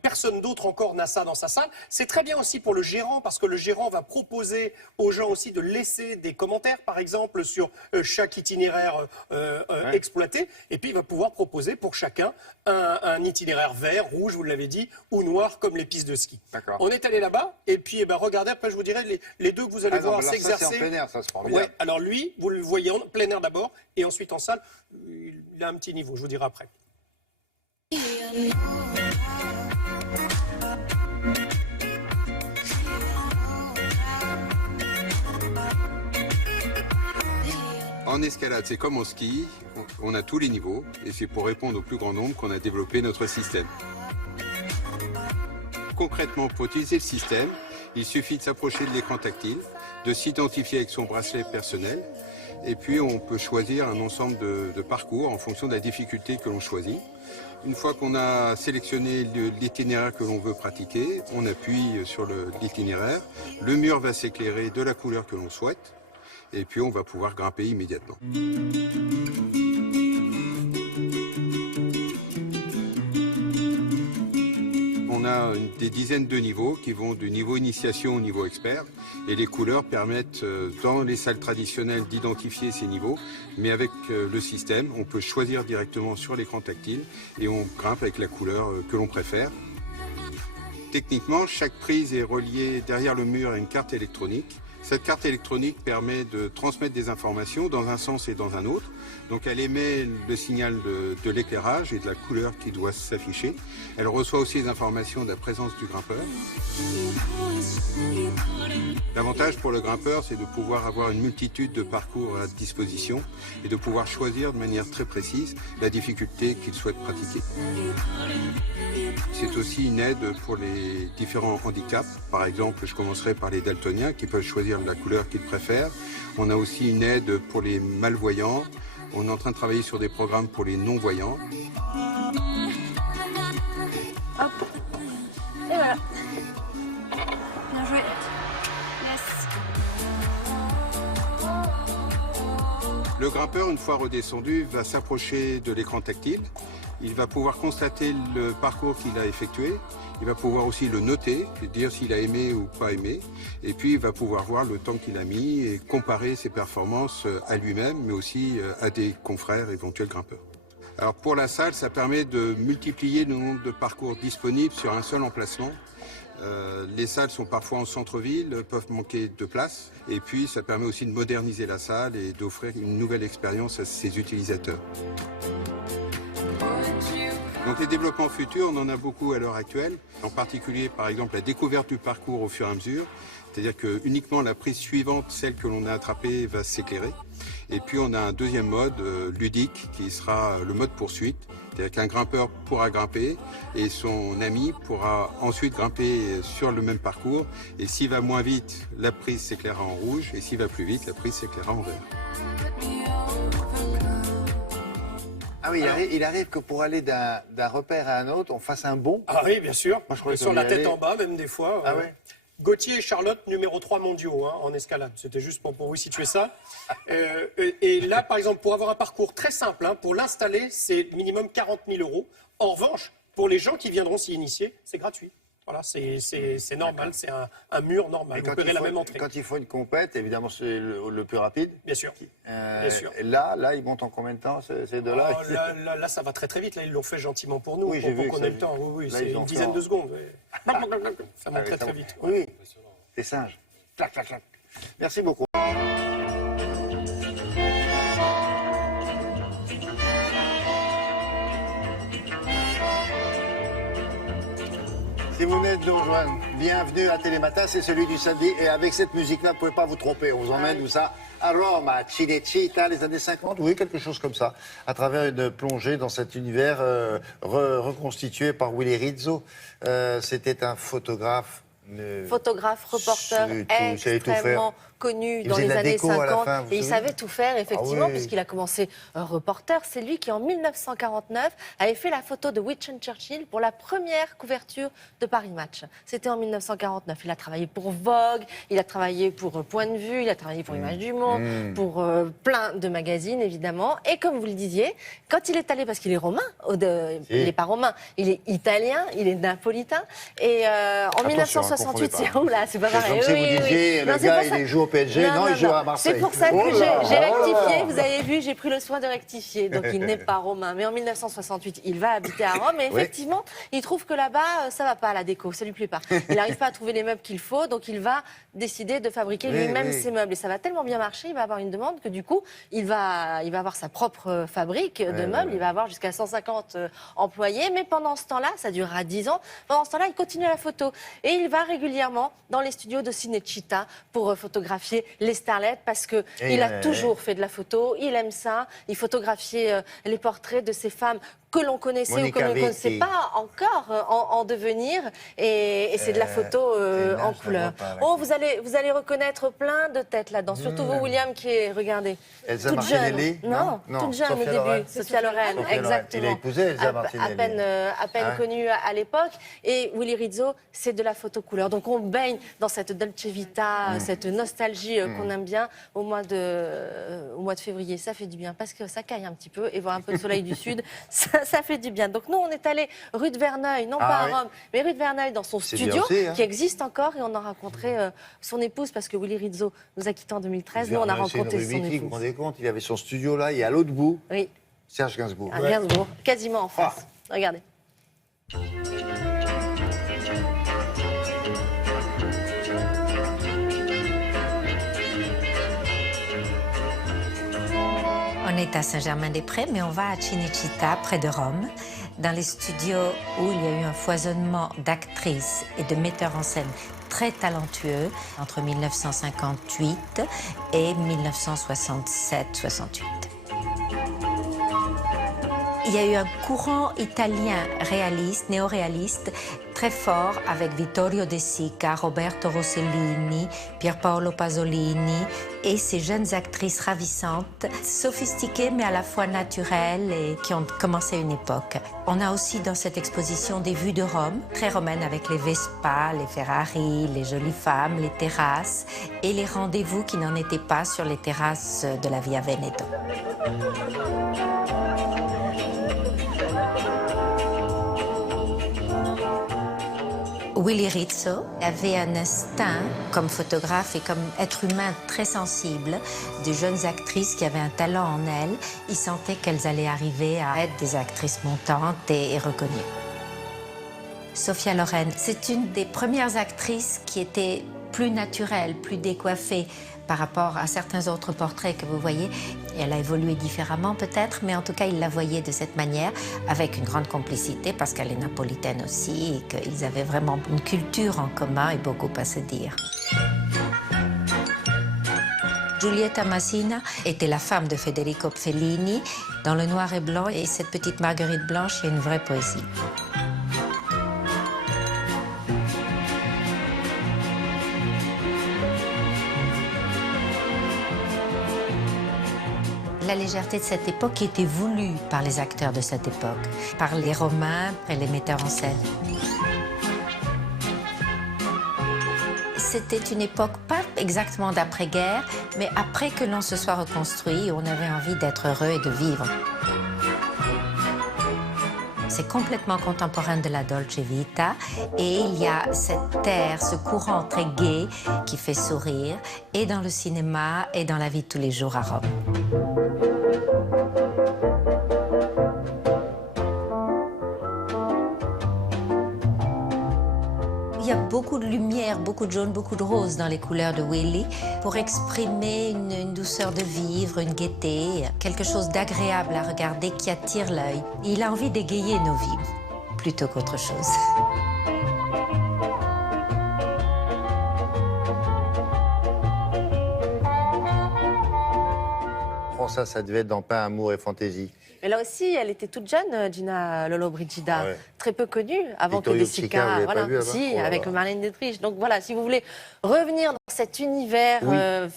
Personne d'autre encore n'a ça dans sa salle. C'est très bien aussi pour le gérant, parce que le gérant va proposer aux gens aussi de laisser des commentaires, par exemple, sur chaque itinéraire exploité. Et puis, il va pouvoir proposer pour chacun un itinéraire vert, rouge, vous l'avez dit, ou noir, comme les pistes de ski. D'accord. On est allé là-bas, et puis regardez, après je vous dirai les deux que vous allez voir alors ça, s'exercer. c'est en plein air, ça, c'est formidable. Ouais, alors lui, vous le voyez en plein air d'abord, et ensuite en salle, il a un petit niveau, je vous dirai après. En escalade, c'est comme en ski, on a tous les niveaux, et c'est pour répondre au plus grand nombre qu'on a développé notre système. Concrètement, pour utiliser le système, il suffit de s'approcher de l'écran tactile, de s'identifier avec son bracelet personnel, et puis on peut choisir un ensemble de parcours en fonction de la difficulté que l'on choisit. Une fois qu'on a sélectionné l'itinéraire que l'on veut pratiquer, on appuie sur l'itinéraire, le mur va s'éclairer de la couleur que l'on souhaite, et puis on va pouvoir grimper immédiatement. On a des dizaines de niveaux qui vont du niveau initiation au niveau expert, et les couleurs permettent dans les salles traditionnelles d'identifier ces niveaux, mais avec le système, on peut choisir directement sur l'écran tactile et on grimpe avec la couleur que l'on préfère. Techniquement, chaque prise est reliée derrière le mur à une carte électronique. Cette carte électronique permet de transmettre des informations dans un sens et dans un autre. Donc elle émet le signal de l'éclairage et de la couleur qui doit s'afficher. Elle reçoit aussi les informations de la présence du grimpeur. L'avantage pour le grimpeur, c'est de pouvoir avoir une multitude de parcours à disposition et de pouvoir choisir de manière très précise la difficulté qu'il souhaite pratiquer. C'est aussi une aide pour les différents handicaps. Par exemple, je commencerai par les daltoniens qui peuvent choisir la couleur qu'ils préfèrent. On a aussi une aide pour les malvoyants. On est en train de travailler sur des programmes pour les non-voyants. Hop. Et voilà. Bien joué. Yes. Le grimpeur, une fois redescendu, va s'approcher de l'écran tactile. Il va pouvoir constater le parcours qu'il a effectué. Il va pouvoir aussi le noter, dire s'il a aimé ou pas aimé. Et puis, il va pouvoir voir le temps qu'il a mis et comparer ses performances à lui-même, mais aussi à des confrères éventuels grimpeurs. Alors, pour la salle, ça permet de multiplier le nombre de parcours disponibles sur un seul emplacement. Les salles sont parfois en centre-ville, peuvent manquer de place. Et puis, ça permet aussi de moderniser la salle et d'offrir une nouvelle expérience à ses utilisateurs. Donc les développements futurs, on en a beaucoup à l'heure actuelle. En particulier, par exemple, la découverte du parcours au fur et à mesure. C'est-à-dire que uniquement la prise suivante, celle que l'on a attrapée, va s'éclairer. Et puis on a un deuxième mode ludique qui sera le mode poursuite. C'est-à-dire qu'un grimpeur pourra grimper et son ami pourra ensuite grimper sur le même parcours. Et s'il va moins vite, la prise s'éclairera en rouge. Et s'il va plus vite, la prise s'éclairera en vert. Ah oui, il arrive que pour aller d'un repère à un autre, on fasse un bond. Ah oui, bien sûr. Moi, je crois sur la tête en bas, même des fois. Ah ouais. Gauthier et Charlotte, numéro 3 mondiaux en escalade. C'était juste pour vous situer ça. Et là, par exemple, pour avoir un parcours très simple, pour l'installer, c'est minimum 40 000 €. En revanche, pour les gens qui viendront s'y initier, c'est gratuit. Voilà, c'est normal, c'est un mur normal. Vous paierez la même entrée. Quand il faut une compète, évidemment, c'est le plus rapide. Bien sûr. Bien sûr. Là, ils montent en combien de temps, ces deux-là? Là, ça va très très vite. Là, ils l'ont fait gentiment pour nous, Oui, pour qu'on ait le temps. Oui, c'est une dizaine de secondes. Ça monte très très vite. Oui, c'est singe. Clac, clac, clac. Merci beaucoup. Si vous venez de nous rejoindre, bienvenue à Télématin, c'est celui du samedi. Et avec cette musique-là, vous ne pouvez pas vous tromper. On vous emmène où ça? À Rome, à Cinecittà, les années 50, oui, quelque chose comme ça. À travers une plongée dans cet univers reconstitué par Willy Rizzo. C'était un photographe. Photographe, reporter, extrêmement connu dans les années 50. Et il savait tout faire, effectivement, puisqu'il a commencé reporter. C'est lui qui, en 1949, avait fait la photo de Winston Churchill pour la première couverture de Paris Match. C'était en 1949. Il a travaillé pour Vogue, il a travaillé pour Point de Vue, il a travaillé pour Image du Monde, pour plein de magazines, évidemment. Et comme vous le disiez, quand il est allé, parce qu'il est romain, il n'est pas romain, il est italien, il est napolitain. Et en 1968, c'est pas pareil. Comme si vous disiez, le gars, il joue au PSG, non, il joue à Marseille. C'est pour ça que j'ai rectifié, vous avez vu, j'ai pris le soin de rectifier. Donc il n'est pas romain. Mais en 1968, il va habiter à Rome et effectivement, il trouve que là-bas, ça va pas la déco, ça lui plaît pas. Il n'arrive pas à trouver les meubles qu'il faut, donc il va décider de fabriquer lui-même ses meubles. Et ça va tellement bien marcher, il va avoir une demande que du coup, il va avoir sa propre fabrique de meubles, il va avoir jusqu'à 150 employés. Mais pendant ce temps-là, ça durera 10 ans, pendant ce temps-là, il continue la photo. Et il va régulièrement dans les studios de Cinecittà pour photographier les starlets parce qu'il a toujours fait de la photo, il aime ça, il photographiait les portraits de ces femmes que l'on connaissait ou que l'on ne connaissait pas encore en devenir. Et c'est de la photo en couleur. Oh, vous allez reconnaître plein de têtes là-dedans. Surtout vous, William, qui est, regardez, Elsa toute Martinelli. jeune. Non, toute jeune au début. Sophia Loren, exactement. Il a épousé Elsa Martinelli. À peine connue à l'époque. Et Willy Rizzo, c'est de la photo couleur. Donc on baigne dans cette Dolce Vita, cette nostalgie qu'on aime bien au mois de février. Ça fait du bien parce que ça caille un petit peu et voir un peu de soleil du sud, ça fait du bien. Donc nous, on est allé rue de Verneuil, non pas à Rome, mais rue de Verneuil dans son studio qui existe encore et on a rencontré son épouse parce que Willy Rizzo nous a quittés en 2013. Nous, on a rencontré son épouse. Vous vous rendez compte, il avait son studio là et à l'autre bout, Serge Gainsbourg. À Gainsbourg, quasiment en France. Regardez. On est est à Saint-Germain-des-Prés, mais on va à Cinecittà, près de Rome, dans les studios où il y a eu un foisonnement d'actrices et de metteurs en scène très talentueux entre 1958 et 1967-68. Il y a eu un courant italien réaliste, néo-réaliste, très fort avec Vittorio De Sica, Roberto Rossellini, Pierpaolo Pasolini et ces jeunes actrices ravissantes, sophistiquées mais à la fois naturelles et qui ont commencé une époque. On a aussi dans cette exposition des vues de Rome, très romaines avec les Vespa, les Ferrari, les jolies femmes, les terrasses et les rendez-vous qui n'en étaient pas sur les terrasses de la Via Veneto. Willy Rizzo avait un instinct comme photographe et comme être humain très sensible de jeunes actrices qui avaient un talent en elles. Il sentait qu'elles allaient arriver à être des actrices montantes et reconnues. Sophia Loren, c'est une des premières actrices qui était plus naturelle, plus décoiffée par rapport à certains autres portraits que vous voyez. Elle a évolué différemment peut-être, mais en tout cas, il la voyait de cette manière, avec une grande complicité, parce qu'elle est napolitaine aussi, et qu'ils avaient vraiment une culture en commun et beaucoup à se dire. Giulietta Masina était la femme de Federico Fellini. Dans le noir et blanc, et cette petite Marguerite blanche, il y a une vraie poésie. La légèreté de cette époque était voulue par les acteurs de cette époque, par les Romains et les metteurs en scène. C'était une époque pas exactement d'après-guerre, mais après que l'on se soit reconstruit, on avait envie d'être heureux et de vivre. C'est complètement contemporain de la Dolce Vita et il y a cette air, ce courant très gai qui fait sourire, et dans le cinéma et dans la vie de tous les jours à Rome. Il y a beaucoup de lumière, beaucoup de jaune, beaucoup de rose dans les couleurs de Willy pour exprimer une douceur de vivre, une gaieté, quelque chose d'agréable à regarder qui attire l'œil. Il a envie d'égayer nos vies plutôt qu'autre chose. Ça devait être dans Pain, Amour et Fantaisie. Mais là aussi, elle était toute jeune, Gina Lollobrigida, très peu connue, avant Vittorio que De Sica, voilà, si, avec Marlène Dietrich. Donc voilà, si vous voulez revenir dans cet univers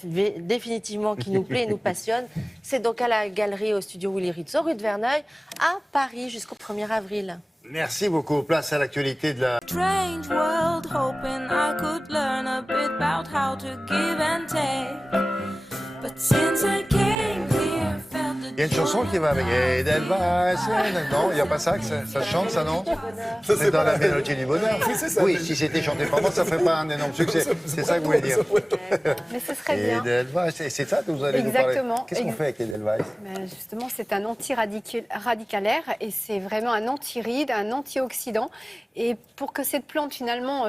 définitivement qui nous plaît et nous passionne, c'est donc à la galerie au studio Willy Rizzo, rue de Verneuil, à Paris, jusqu'au 1er avril. Merci beaucoup. Place à l'actualité de la... Strange world, hoping I could learn a bit about how to give and take. But since I came here, felt the... Il y a une chanson qui va avec Edelweiss. Non, il n'y a pas ça, que ça chante, ça, non? C'est dans la mélodie du bonheur. Oui, si c'était chanté par moi, ça ne ferait pas un énorme succès. C'est ça que vous voulez dire. Mais ce serait bien. Edelweiss, et c'est ça que vous allez nous parler. Qu'est-ce qu'on fait avec Edelweiss? Justement, c'est un anti-radicalaire et c'est vraiment un anti-ride, un antioxydant. Et pour que cette plante, finalement,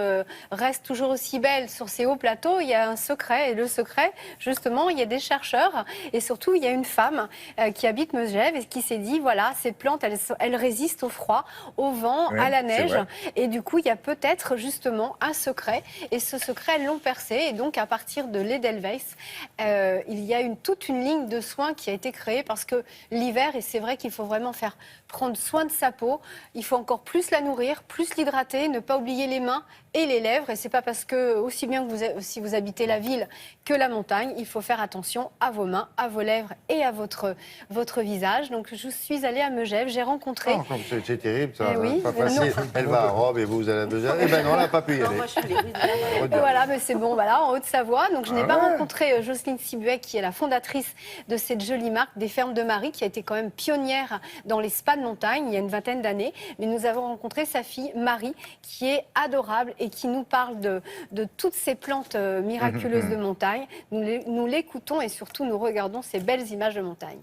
reste toujours aussi belle sur ces hauts plateaux, il y a un secret. Et le secret, justement, il y a des chercheurs et surtout, il y a une femme qui habite Megève et qui s'est dit, voilà, cette plante, elle résiste au froid, au vent, à la neige. Et du coup, il y a peut-être, justement, un secret. Et ce secret, elles l'ont percé. Et donc, à partir de l'Edelweiss, il y a toute une ligne de soins qui a été créée parce que l'hiver, et c'est vrai qu'il faut vraiment prendre soin de sa peau, il faut encore plus la nourrir, plus l'hydrater, ne pas oublier les mains et les lèvres. Et c'est pas parce que, aussi bien que si vous habitez la ville que la montagne, il faut faire attention à vos mains, à vos lèvres et à votre visage. Donc je suis allée à Megève, j'ai rencontré... Oh, c'est terrible, ça. Oui, pas facile. Elle va à Rome et vous allez à Megève. Eh ben non, elle n'a pas pu y aller. Moi, je suis les voilà, mais c'est bon, voilà, en Haute-Savoie. Donc je n'ai pas rencontré Jocelyne Sibuet, qui est la fondatrice de cette jolie marque des Fermes de Marie, qui a été quand même pionnière dans les spas de montagne il y a une vingtaine d'années. Mais nous avons rencontré sa fille Marie, qui est adorable et qui nous parle de toutes ces plantes miraculeuses de montagne. Nous l'écoutons et surtout nous regardons ces belles images de montagne.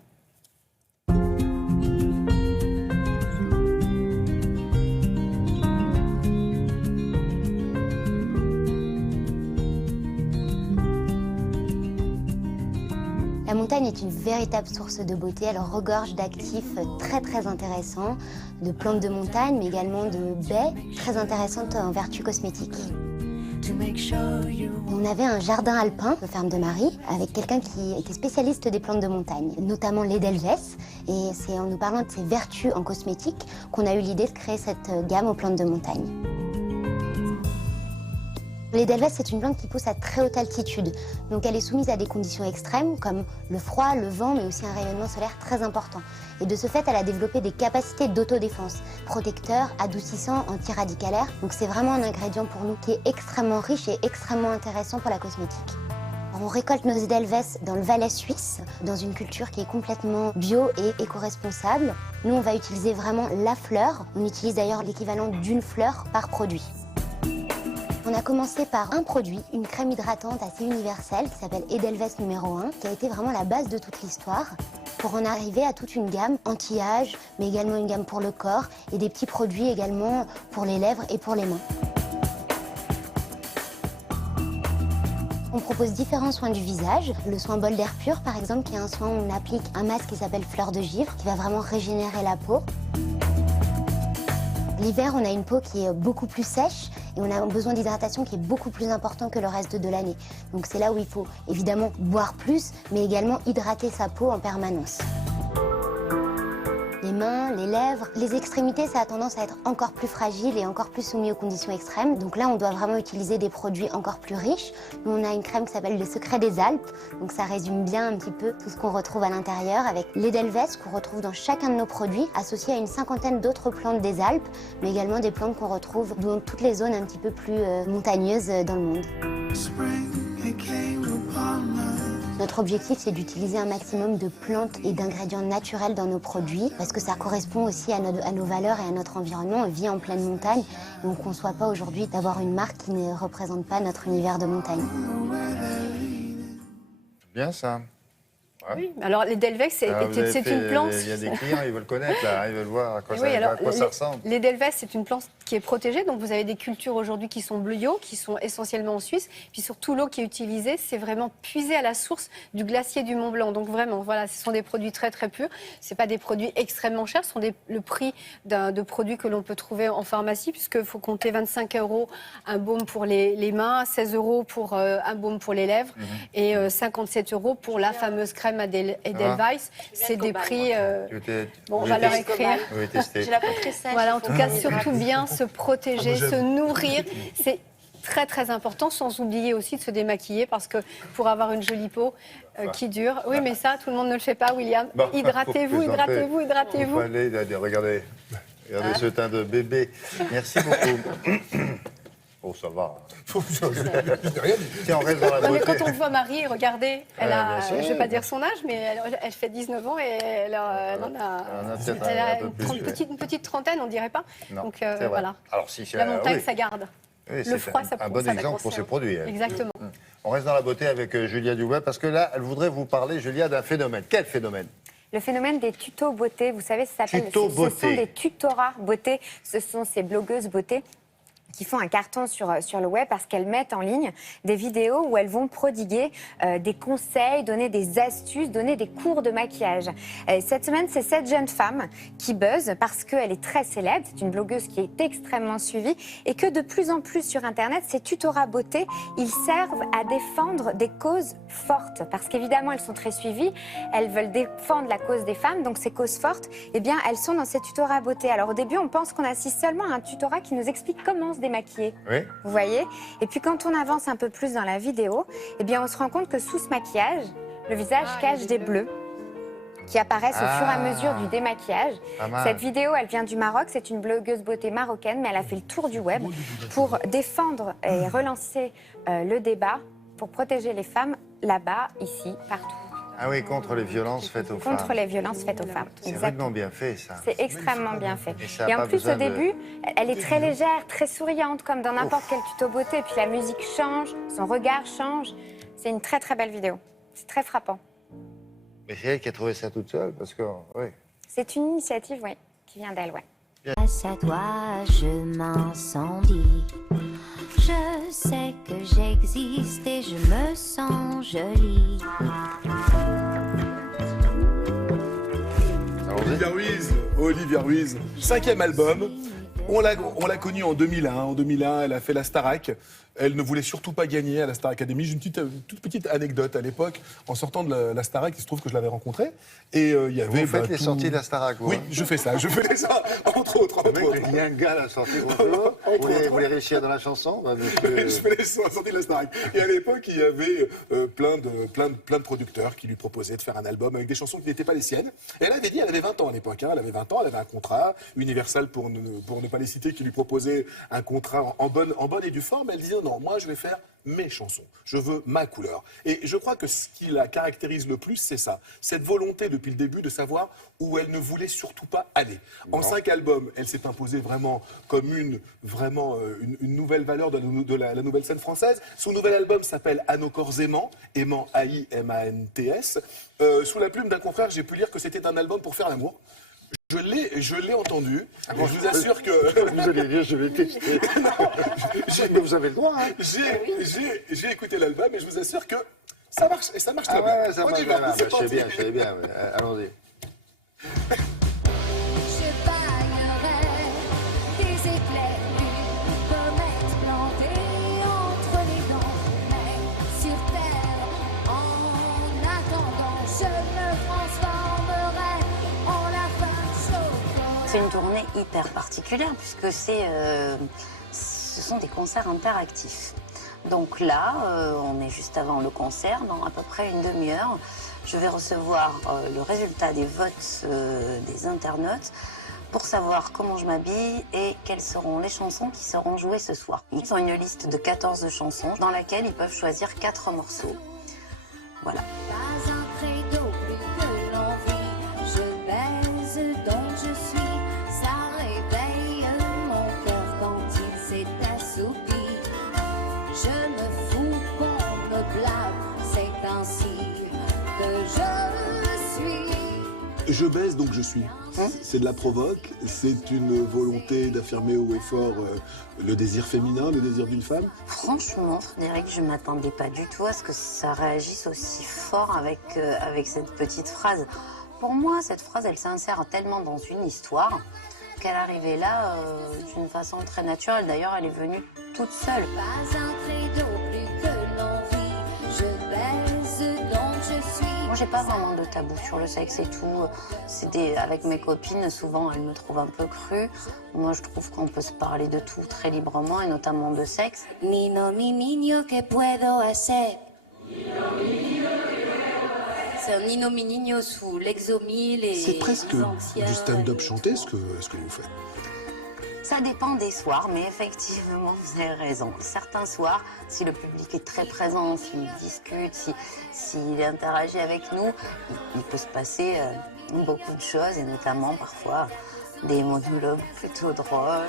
La montagne est une véritable source de beauté. Elle regorge d'actifs très très intéressants, de plantes de montagne, mais également de baies très intéressantes en vertu cosmétique. On avait un jardin alpin, la ferme de Marie, avec quelqu'un qui était spécialiste des plantes de montagne, notamment l'Edelweiss. Et c'est en nous parlant de ses vertus en cosmétique qu'on a eu l'idée de créer cette gamme aux plantes de montagne. L'Edelweiss, c'est une plante qui pousse à très haute altitude, donc elle est soumise à des conditions extrêmes comme le froid, le vent, mais aussi un rayonnement solaire très important. Et de ce fait, elle a développé des capacités d'autodéfense, protecteur, adoucissant, antiradicalaire. Donc c'est vraiment un ingrédient pour nous qui est extrêmement riche et extrêmement intéressant pour la cosmétique. On récolte nos Edelweiss dans le Valais suisse, dans une culture qui est complètement bio et éco-responsable. Nous, on va utiliser vraiment la fleur. On utilise d'ailleurs l'équivalent d'une fleur par produit. On a commencé par un produit, une crème hydratante assez universelle qui s'appelle Edelweiss numéro 1, qui a été vraiment la base de toute l'histoire, pour en arriver à toute une gamme anti-âge, mais également une gamme pour le corps et des petits produits également pour les lèvres et pour les mains. On propose différents soins du visage. Le soin bol d'air pur, par exemple, qui est un soin où on applique un masque qui s'appelle fleur de givre, qui va vraiment régénérer la peau. L'hiver, on a une peau qui est beaucoup plus sèche et on a besoin d'hydratation qui est beaucoup plus important que le reste de l'année. Donc c'est là où il faut évidemment boire plus, mais également hydrater sa peau en permanence. Les mains, les lèvres, les extrémités, ça a tendance à être encore plus fragile et encore plus soumis aux conditions extrêmes. Donc là, on doit vraiment utiliser des produits encore plus riches. Nous, on a une crème qui s'appelle le secret des Alpes. Donc ça résume bien un petit peu tout ce qu'on retrouve à l'intérieur avec l'Edelweiss qu'on retrouve dans chacun de nos produits, associé à une cinquantaine d'autres plantes des Alpes, mais également des plantes qu'on retrouve dans toutes les zones un petit peu plus montagneuses dans le monde. Notre objectif, c'est d'utiliser un maximum de plantes et d'ingrédients naturels dans nos produits parce que ça correspond aussi à nos valeurs et à notre environnement. On vit en pleine montagne et on ne conçoit pas aujourd'hui d'avoir une marque qui ne représente pas notre univers de montagne. Bien ça. Ouais. Oui, alors l'Edelweiss, c'est une plante... Il y a des clients, ils veulent connaître, là, ils veulent voir à quoi, ça ressemble. L'Edelweiss, c'est une plante qui est protégée, donc vous avez des cultures aujourd'hui qui sont bio, qui sont essentiellement en Suisse, puis surtout l'eau qui est utilisée, c'est vraiment puisé à la source du glacier du Mont Blanc. Donc vraiment, voilà, ce sont des produits très très purs, c'est pas des produits extrêmement chers, ce sont le prix de produits que l'on peut trouver en pharmacie, puisqu'il faut compter 25 € un baume pour les mains, 16 € pour un baume pour les lèvres, et 57 € pour la fameuse crème Edelweiss. C'est des prix... bon, on va leur écrire. J'ai la peau très sèche. Voilà, en tout cas, surtout bien se protéger, se nourrir. C'est très très important, sans oublier aussi de se démaquiller, parce que pour avoir une jolie peau qui dure... Oui, mais ça, tout le monde ne le fait pas, William. Hydratez-vous, hydratez-vous, hydratez-vous. Regardez ce teint de bébé. Merci beaucoup. Oh, ça va. Tiens, on reste dans la beauté. Mais quand on voit Marie, regardez, elle a, je ne vais pas dire son âge, mais elle fait 19 ans et elle en a une petite trentaine, on ne dirait pas. Non, donc voilà. Alors, si la montagne, ça garde. Oui, le froid, ça un bon exemple pour ses produits. Exactement. On reste dans la beauté avec Julia Dubois, parce que là, elle voudrait vous parler, Julia, d'un phénomène. Quel phénomène ? Le phénomène des tutos beauté, vous savez, ça s'appelle... Tuto beauté. Ce sont des tutorats beauté, ce sont ces blogueuses beauté qui font un carton sur le web parce qu'elles mettent en ligne des vidéos où elles vont prodiguer des conseils, donner des astuces, donner des cours de maquillage. Cette semaine, c'est cette jeune femme qui buzz parce qu'elle est très célèbre, c'est une blogueuse qui est extrêmement suivie et que de plus en plus sur Internet, ces tutorats beauté, ils servent à défendre des causes fortes parce qu'évidemment, elles sont très suivies, elles veulent défendre la cause des femmes, donc ces causes fortes, eh bien, elles sont dans ces tutorats beauté. Alors au début, on pense qu'on assiste seulement à un tutorat qui nous explique comment se démaquiller. Oui. Vous voyez? Et puis quand on avance un peu plus dans la vidéo, eh bien on se rend compte que sous ce maquillage, le visage cache des bleus qui apparaissent au fur et à mesure du démaquillage. Cette vidéo, elle vient du Maroc, c'est une blogueuse beauté marocaine, mais elle a fait le tour du web pour défendre et relancer le débat pour protéger les femmes là-bas, ici, partout. Ah oui, contre les violences faites aux femmes. Contre les violences faites aux femmes. C'est vraiment bien fait, ça. C'est extrêmement bien fait. Et en plus, au début, elle est très légère, très souriante, comme dans n'importe quel tuto beauté. Et puis la musique change, son regard change. C'est une très très belle vidéo. C'est très frappant. Mais c'est elle qui a trouvé ça toute seule, parce que, oui. C'est une initiative, oui, qui vient d'elle, ouais. Grâce à toi, je m'incendie. Je sais que j'existe et je me sens jolie. Olivia Ruiz, 5e album. On l'a connue en 2001. En 2001, elle a fait la Starac. Elle ne voulait surtout pas gagner à la Star Academy. J'ai une toute petite anecdote. À l'époque, en sortant de la Starac, il se trouve que je l'avais rencontrée. Et il y avait. Vous faites les sorties de la Starac, vous? Oui, je fais ça. Je fais ça, entre autres. Il y a un gars à la sortie, bonjour. Vous voulez réussir dans la chanson? Je fais les sorties de la Starac. Et à l'époque, il y avait plein de producteurs qui lui proposaient de faire un album avec des chansons qui n'étaient pas les siennes. Et elle avait dit, elle avait 20 ans à l'époque. Elle avait 20 ans, elle avait un contrat. Universal, pour ne pas les citer, qui lui proposait un contrat en bonne et due forme. Elle disait, non, moi, je vais faire mes chansons. Je veux ma couleur. Et je crois que ce qui la caractérise le plus, c'est ça. Cette volonté, depuis le début, de savoir où elle ne voulait surtout pas aller. En 5 albums, elle s'est imposée vraiment comme une nouvelle valeur de la nouvelle scène française. Son nouvel album s'appelle À nos corps aimants, aimant A-I-M-A-N-T-S. Sous la plume d'un confrère, j'ai pu lire que c'était un album pour faire l'amour. Je l'ai entendu. Je vous assure que... Vous allez dire, je vais tester. Mais vous avez le droit. Hein. J'ai écouté l'album et je vous assure que ça marche. Et ça marche très bien. Ouais, ça marche bien. Je sais bien. Allons-y. C'est une tournée hyper particulière puisque ce sont des concerts interactifs. Donc là, on est juste avant le concert, dans à peu près une demi-heure. Je vais recevoir le résultat des votes des internautes pour savoir comment je m'habille et quelles seront les chansons qui seront jouées ce soir. Ils ont une liste de 14 chansons dans laquelle ils peuvent choisir 4 morceaux. Voilà. Je baise donc je suis. C'est de la provoque, c'est une volonté d'affirmer haut et fort le désir féminin, le désir d'une femme. Franchement, Frédéric, je ne m'attendais pas du tout à ce que ça réagisse aussi fort avec cette petite phrase. Pour moi, cette phrase, elle s'insère tellement dans une histoire qu'elle arrivait là d'une façon très naturelle. D'ailleurs, elle est venue toute seule. Pas un credo plus que l'envie, je baise donc je suis. Moi, j'ai pas vraiment de tabou sur le sexe et tout. Avec mes copines, souvent, elles me trouvent un peu crue. Moi, je trouve qu'on peut se parler de tout très librement, et notamment de sexe. Nino, mi niño, que puedo hacer? C'est un Nino, mi niño sous l'exomile et c'est presque les anciens. Du stand-up chanté, ce que vous faites. Ça dépend des soirs, mais effectivement, vous avez raison. Certains soirs, si le public est très présent, s'il discute, s'il interagit avec nous, il peut se passer beaucoup de choses, et notamment parfois des monologues plutôt drôles.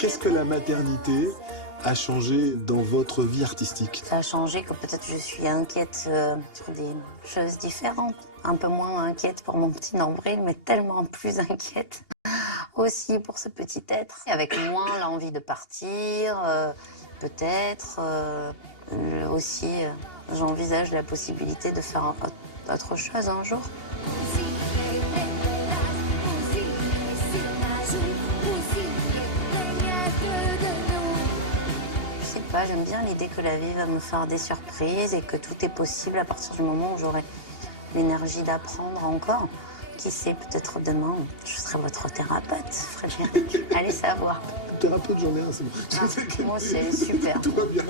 Qu'est-ce que la maternité a changé dans votre vie artistique? Ça a changé que peut-être je suis inquiète sur des choses différentes. Un peu moins inquiète pour mon petit nombril, mais tellement plus inquiète aussi pour ce petit être. Avec moins l'envie de partir, peut-être. Aussi, j'envisage la possibilité de faire autre chose un jour. J'aime bien l'idée que la vie va me faire des surprises et que tout est possible à partir du moment où j'aurai l'énergie d'apprendre encore. Qui sait, peut-être demain, je serai votre thérapeute, Frédéric. Allez savoir. Thérapeute, j'en ai un, c'est bon. Moi, c'est super. Tout va bien.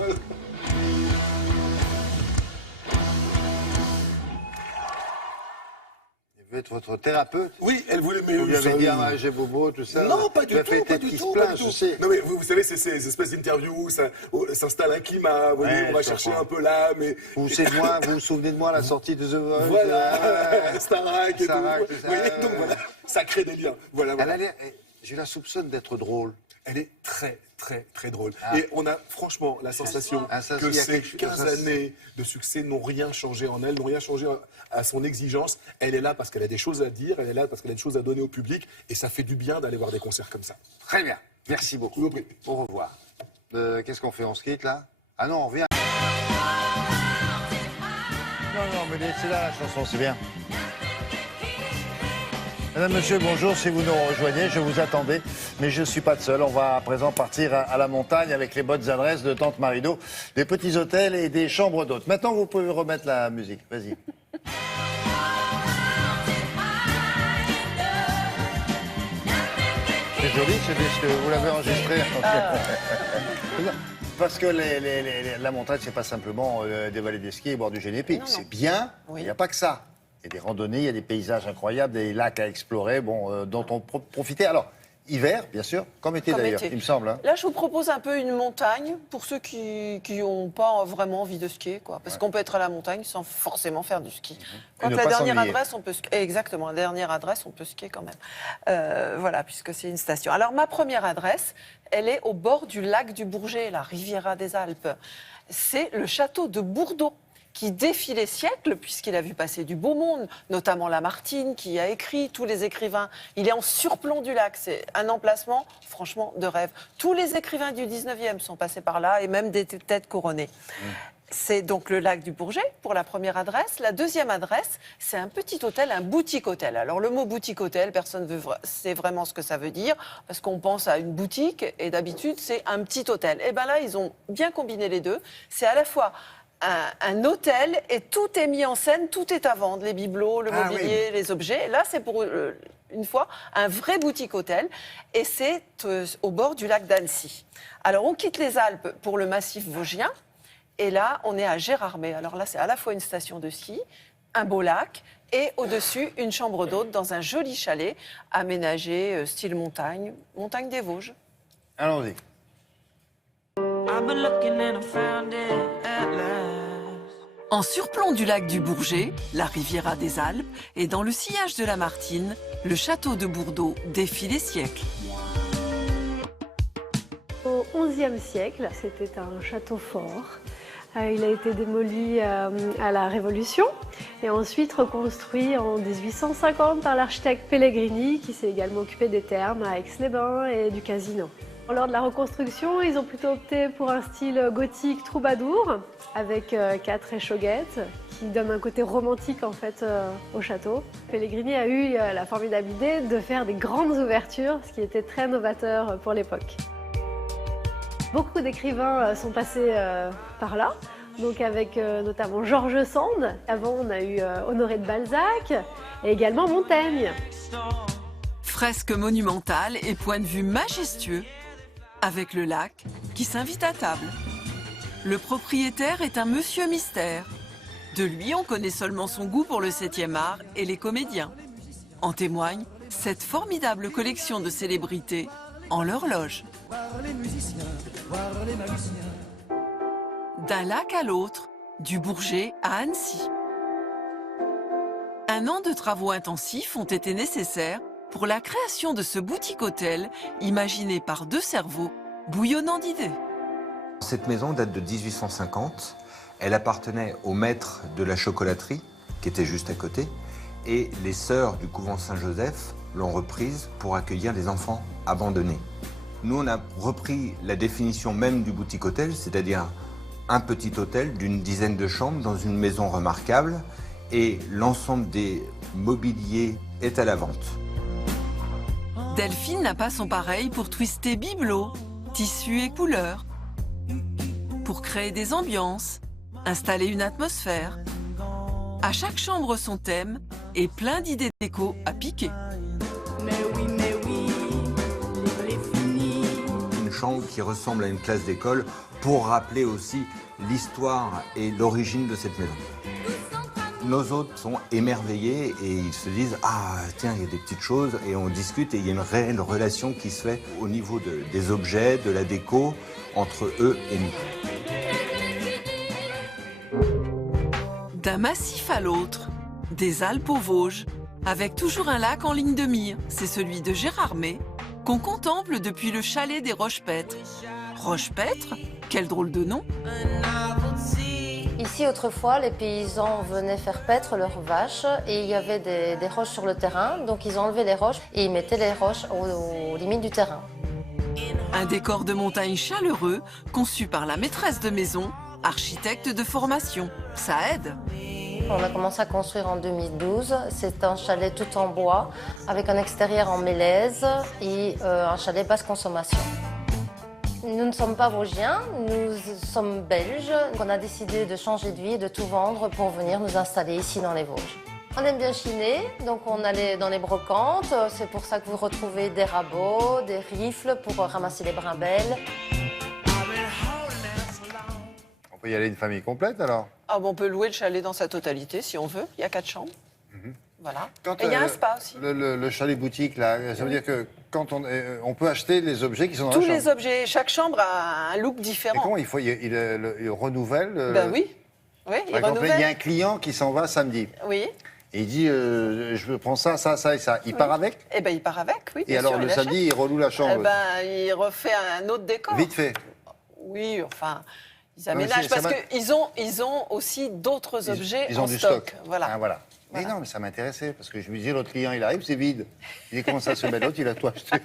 Vous êtes votre thérapeute? Oui, elle voulait... Mais vous lui avez dit à j'ai bobo, tout ça? Non, pas du tout, pas du tout. Je sais. Non, mais vous savez, c'est ces espèces d'interviews, ça s'installe un climat, vous voyez, on va chercher un peu l'âme. Vous vous souvenez de moi à la sortie de The Voice? Voilà, Starac et tout. Vous voyez, donc voilà, ça crée des liens. Voilà. Je la soupçonne d'être drôle. Elle est très, très, très drôle. Et on a franchement la sensation que ces 15 années de succès n'ont rien changé en elle, n'ont rien changé à son exigence. Elle est là parce qu'elle a des choses à dire, elle est là parce qu'elle a des choses à donner au public, et ça fait du bien d'aller voir des concerts comme ça. Très bien. Merci beaucoup. Au revoir. Qu'est-ce qu'on fait? On se quitte là? Ah non, on revient. non, mais c'est là la chanson, c'est bien. Madame, monsieur, bonjour. Si vous nous rejoignez, je vous attendais, mais je ne suis pas seul. On va à présent partir à la montagne avec les bonnes adresses de Tante Marido, des petits hôtels et des chambres d'hôtes. Maintenant, vous pouvez remettre la musique. Vas-y. C'est joli, c'est ce que vous l'avez enregistré. Parce que la montagne, c'est pas simplement des vallées de ski et boire du génépique. C'est bien, il n'y a pas que ça. Il y a des randonnées, il y a des paysages incroyables, des lacs à explorer, dont on profiter. Alors, hiver, bien sûr, comme été d'ailleurs, il me semble. Hein. Là, je vous propose un peu une montagne pour ceux qui n'ont pas vraiment envie de skier, quoi. Parce qu'on peut être à la montagne sans forcément faire du ski. Quand la dernière adresse, on peut skier. Exactement, la dernière adresse, on peut skier quand même. Voilà, puisque c'est une station. Alors, ma première adresse, elle est au bord du lac du Bourget, la Riviera des Alpes. C'est le château de Bourdeau, qui défie les siècles, puisqu'il a vu passer du beau monde, notamment Lamartine, qui a écrit, tous les écrivains. Il est en surplomb du lac. C'est un emplacement, franchement, de rêve. Tous les écrivains du 19e sont passés par là, et même des têtes couronnées. C'est donc le lac du Bourget, pour la première adresse. La deuxième adresse, c'est un petit hôtel, un boutique-hôtel. Alors, le mot boutique-hôtel, personne ne sait vraiment ce que ça veut dire, parce qu'on pense à une boutique, et d'habitude, c'est un petit hôtel. Et bien là, ils ont bien combiné les deux. C'est à la fois un hôtel et tout est mis en scène, tout est à vendre, les bibelots, le mobilier, les objets. Là, c'est pour une fois un vrai boutique-hôtel et c'est au bord du lac d'Annecy. Alors, on quitte les Alpes pour le massif vosgien et là, on est à Gérardmer. Alors là, c'est à la fois une station de ski, un beau lac et au-dessus, une chambre d'hôte dans un joli chalet aménagé style montagne, montagne des Vosges. Allons-y. En surplomb du lac du Bourget, la Riviera des Alpes, et dans le sillage de Lamartine, le château de Bourdeau défie les siècles. Au XIe siècle, c'était un château fort. Il a été démoli à la Révolution et ensuite reconstruit en 1850 par l'architecte Pellegrini, qui s'est également occupé des thermes à Aix-les-Bains et du casino. Lors de la reconstruction, ils ont plutôt opté pour un style gothique troubadour, avec 4 échauguettes, qui donnent un côté romantique en fait au château. Pellegrini a eu la formidable idée de faire des grandes ouvertures, ce qui était très novateur pour l'époque. Beaucoup d'écrivains sont passés par là, donc avec notamment George Sand. Avant, on a eu Honoré de Balzac et également Montaigne. Fresque monumentale et point de vue majestueux, avec le lac qui s'invite à table. Le propriétaire est un monsieur mystère. De lui, on connaît seulement son goût pour le 7e art et les comédiens. En témoigne cette formidable collection de célébrités en leur loge. D'un lac à l'autre, du Bourget à Annecy. 1 an de travaux intensifs ont été nécessaires pour la création de ce boutique-hôtel imaginé par 2 cerveaux bouillonnants d'idées. Cette maison date de 1850. Elle appartenait au maître de la chocolaterie, qui était juste à côté, et les sœurs du couvent Saint-Joseph l'ont reprise pour accueillir les enfants abandonnés. Nous, on a repris la définition même du boutique-hôtel, c'est-à-dire un petit hôtel d'une dizaine de chambres dans une maison remarquable, et l'ensemble des mobiliers est à la vente. Delphine n'a pas son pareil pour twister bibelots, tissus et couleurs, pour créer des ambiances, installer une atmosphère. À chaque chambre son thème et plein d'idées déco à piquer. Une chambre qui ressemble à une classe d'école pour rappeler aussi l'histoire et l'origine de cette maison. Nos hôtes sont émerveillés et ils se disent « Ah, tiens, il y a des petites choses » et on discute et il y a une réelle relation qui se fait au niveau des objets, de la déco, entre eux et nous. D'un massif à l'autre, des Alpes aux Vosges, avec toujours un lac en ligne de mire, c'est celui de Gérardmer, qu'on contemple depuis le chalet des Rochepètres. Rochepètres, quel drôle de nom! Ici, autrefois, les paysans venaient faire paître leurs vaches et il y avait des roches sur le terrain. Donc, ils enlevaient les roches et ils mettaient les roches aux limites du terrain. Un décor de montagne chaleureux, conçu par la maîtresse de maison, architecte de formation. Ça aide. On a commencé à construire en 2012. C'est un chalet tout en bois, avec un extérieur en mélèze et un chalet basse consommation. Nous ne sommes pas vosgiens, nous sommes belges. On a décidé de changer de vie et de tout vendre pour venir nous installer ici dans les Vosges. On aime bien chiner, donc on allait dans les brocantes. C'est pour ça que vous retrouvez des rabots, des rifles pour ramasser les brimbelles. On peut y aller une famille complète alors? Ah bon, on peut louer le chalet dans sa totalité si on veut. Il y a 4 chambres. Voilà. Quand, et il y a un spa aussi. Le chalet boutique, là, ça veut dire que quand on peut acheter les objets qui sont dans Tous la chambre? les objets, chaque chambre a un look différent. Et comment il renouvelle Ben oui. Oui, il par exemple, renouvelle. il y a un client qui s'en va samedi. Oui. Et il dit, je prends ça, ça, ça et ça. Il part avec? Eh ben, il part avec, oui. Et bien alors, sûr, le il samedi, achète. il reloue la chambre? Eh ben, il refait un autre décor. Vite fait. Oui, enfin, ils Non, mais aménagent ça parce qu'ils ont aussi d'autres objets Ils ont en du stock. Voilà. Ah, voilà. Mais non, mais ça m'intéressait, parce que je me disais, l'autre client, il arrive, c'est vide. Il dit, comment ça se met? L'autre, il a tout acheté.